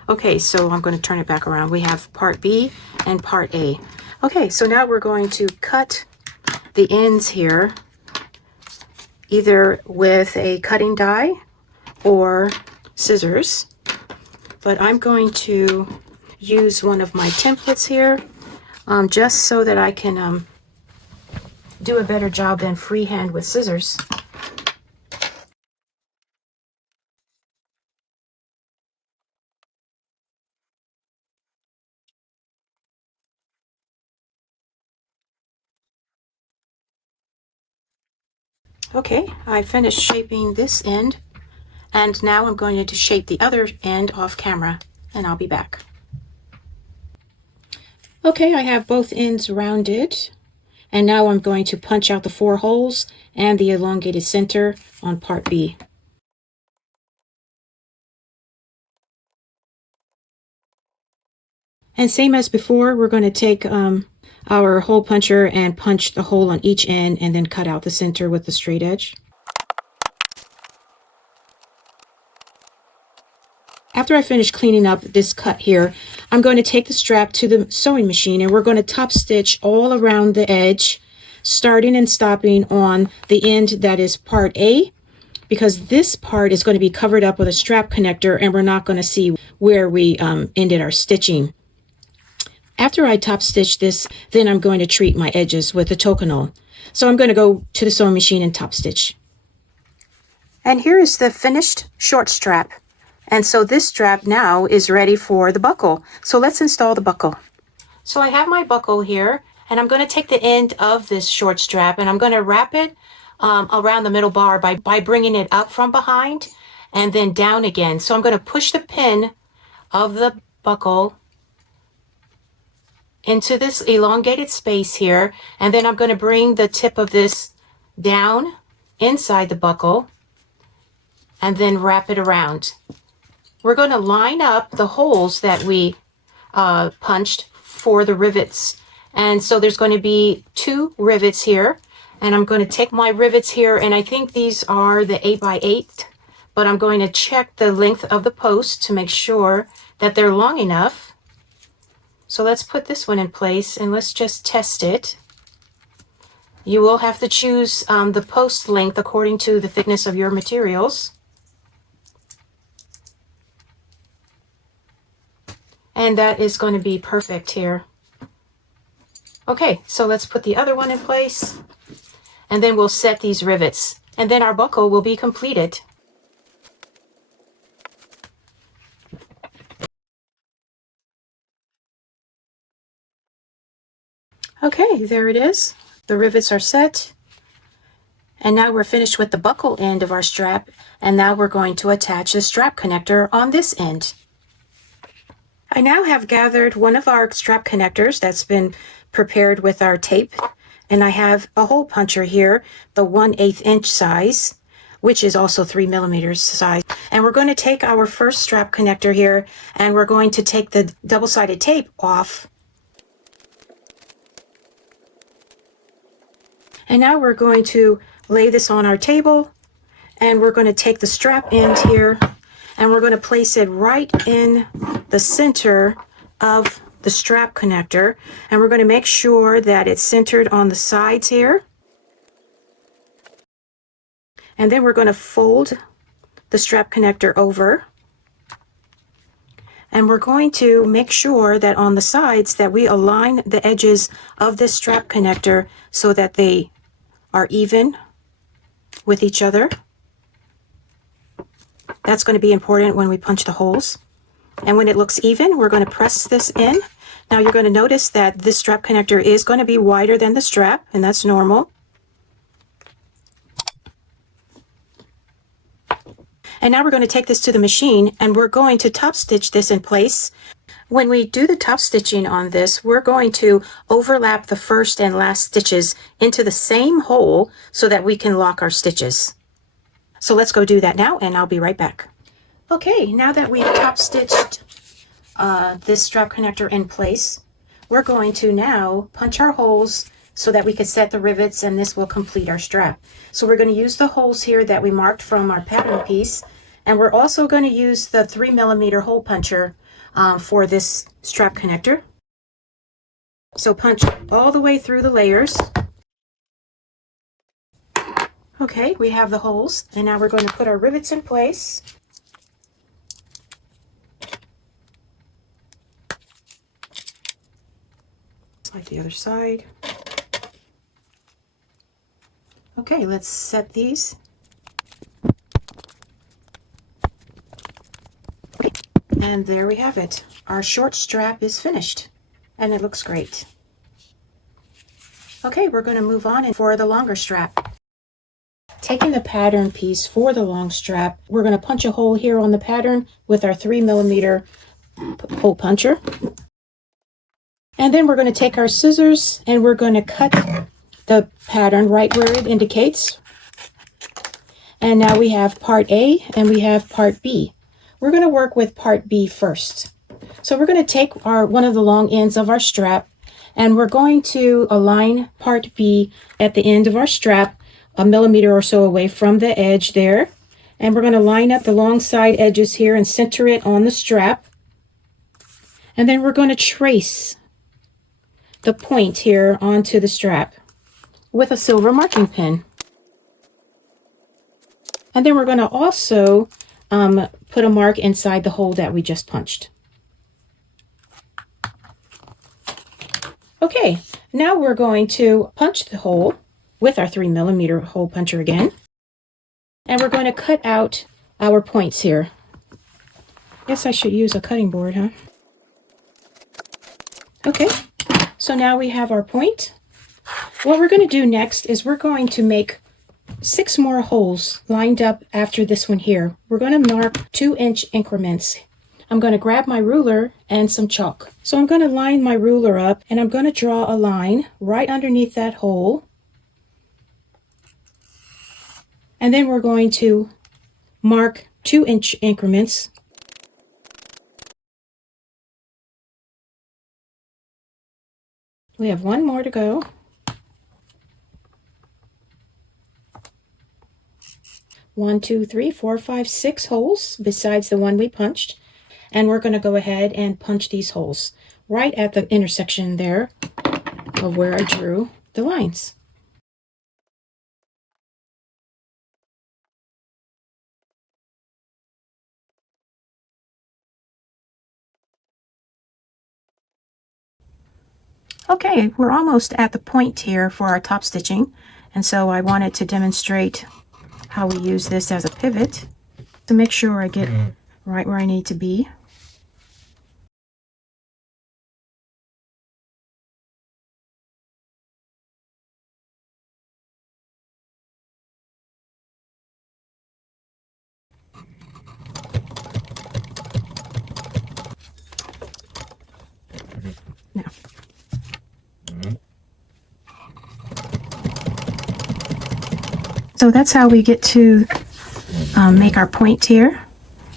Okay, so I'm going to turn it back around. We have part B and part A. Okay, so now we're going to cut the ends here either with a cutting die or scissors, but I'm going to use one of my templates here just so that I can do a better job than freehand with scissors. Okay, I finished shaping this end, and now I'm going to shape the other end off camera, and I'll be back. Okay, I have both ends rounded, and now I'm going to punch out the 4 holes and the elongated center on part B. And same as before, we're going to take our hole puncher and punch the hole on each end and then cut out the center with the straight edge. After I finish cleaning up this cut here, I'm going to take the strap to the sewing machine, and we're going to top stitch all around the edge, starting and stopping on the end that is part A, because this part is going to be covered up with a strap connector and we're not going to see where we ended our stitching. After I top stitch this, then I'm going to treat my edges with a toconol. So I'm going to go to the sewing machine and top stitch. And here is the finished short strap. And so this strap now is ready for the buckle. So let's install the buckle. So I have my buckle here, and I'm going to take the end of this short strap and I'm going to wrap it around the middle bar by bringing it up from behind and then down again. So I'm going to push the pin of the buckle into this elongated space here, and then I'm going to bring the tip of this down inside the buckle and then wrap it around. We're going to line up the holes that we punched for the rivets, and so there's going to be 2 rivets here, and I'm going to take my rivets here, and I think these are the 8x8, but I'm going to check the length of the post to make sure that they're long enough. So let's put this one in place and let's just test it. You will have to choose the post length according to the thickness of your materials. And that is going to be perfect here. Okay, so let's put the other one in place, and then we'll set these rivets, and then our buckle will be completed. Okay, there it is. The rivets are set. And now we're finished with the buckle end of our strap, and now we're going to attach the strap connector on this end. I now have gathered one of our strap connectors that's been prepared with our tape, and I have a hole puncher here, the 1/8 inch size, which is also 3 millimeters size. And we're going to take our first strap connector here, and we're going to take the double-sided tape off. And now we're going to lay this on our table, and we're going to take the strap end here, and we're going to place it right in the center of the strap connector, and we're going to make sure that it's centered on the sides here. And then we're going to fold the strap connector over, and we're going to make sure that on the sides that we align the edges of this strap connector so that they are even with each other. That's going to be important when we punch the holes. And when it looks even, we're going to press this in. Now you're going to notice that this strap connector is going to be wider than the strap, and that's normal. And now we're going to take this to the machine, and we're going to top stitch this in place. When we do the top stitching on this, we're going to overlap the first and last stitches into the same hole so that we can lock our stitches. So let's go do that now, and I'll be right back. Okay, now that we've top stitched this strap connector in place, we're going to now punch our holes so that we can set the rivets, and this will complete our strap. So we're going to use the holes here that we marked from our pattern piece, and we're also going to use the 3 millimeter hole puncher for this strap connector. So punch all the way through the layers. Okay, we have the holes, and now we're going to put our rivets in place. Like the other side. Okay, let's set these. And there we have it. Our short strap is finished, and it looks great. Okay, we're going to move on for the longer strap. Taking the pattern piece for the long strap, we're going to punch a hole here on the pattern with our 3 millimeter hole puncher. And then we're going to take our scissors, and we're going to cut the pattern right where it indicates. And now we have part A and we have part B. We're going to work with part B first. So we're going to take one of the long ends of our strap, and we're going to align part B at the end of our strap, a millimeter or so away from the edge there. And we're going to line up the long side edges here and center it on the strap. And then we're going to trace the point here onto the strap with a silver marking pen. And then we're going to also put a mark inside the hole that we just punched. Okay, now we're going to punch the hole with our 3 millimeter hole puncher again. And we're going to cut out our points here. Guess I should use a cutting board, huh? Okay, so now we have our point. What we're going to do next is we're going to make 6 more holes lined up after this one here. We're going to mark 2-inch increments. I'm going to grab my ruler and some chalk. So I'm going to line my ruler up, and I'm going to draw a line right underneath that hole. And then we're going to mark 2-inch increments. We have 1 more to go. 1, 2, 3, 4, 5, 6 holes besides the one we punched. And we're going to go ahead and punch these holes right at the intersection there of where I drew the lines. Okay, we're almost at the point here for our top stitching, and so I wanted to demonstrate how we use this as a pivot to make sure I get right where I need to be. Now, so that's how we get to make our point here,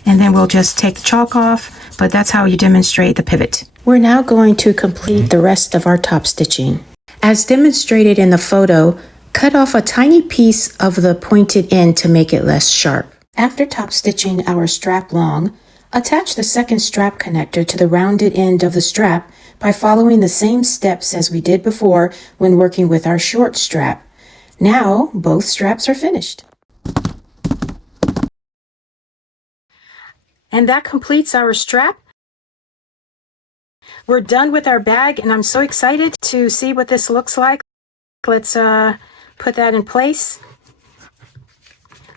and then we'll just take the chalk off, but that's how you demonstrate the pivot. We're now going to complete the rest of our top stitching. As demonstrated in the photo, cut off a tiny piece of the pointed end to make it less sharp. After top stitching our strap long, attach the second strap connector to the rounded end of the strap by following the same steps as we did before when working with our short strap. Now, both straps are finished. And that completes our strap. We're done with our bag, and I'm so excited to see what this looks like. Let's put that in place.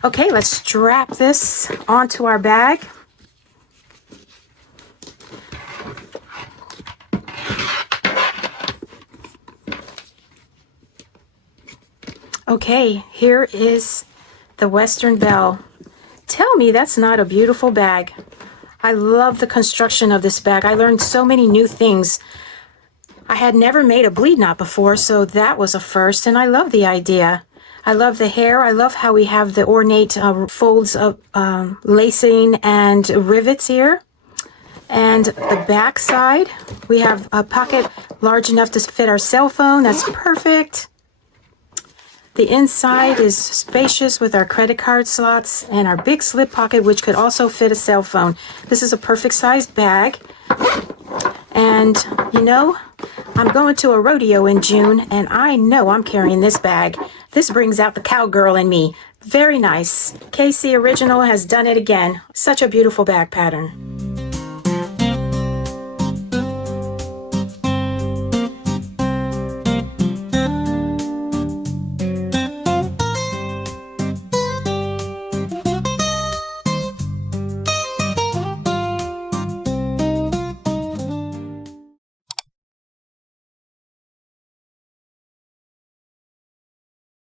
Okay, let's strap this onto our bag. Okay, here is the Western Belle. Tell me that's not a beautiful bag. I love the construction of this bag. I learned so many new things. I had never made a bleed knot before, so that was a first, and I love the idea. I love the hair. I love how we have the ornate folds of lacing and rivets here. And the back side, we have a pocket large enough to fit our cell phone. That's perfect. The inside is spacious with our credit card slots and our big slip pocket, which could also fit a cell phone. This is a perfect sized bag. And you know, I'm going to a rodeo in June, and I know I'm carrying this bag. This brings out the cowgirl in me. Very nice. KC Original has done it again. Such a beautiful bag pattern.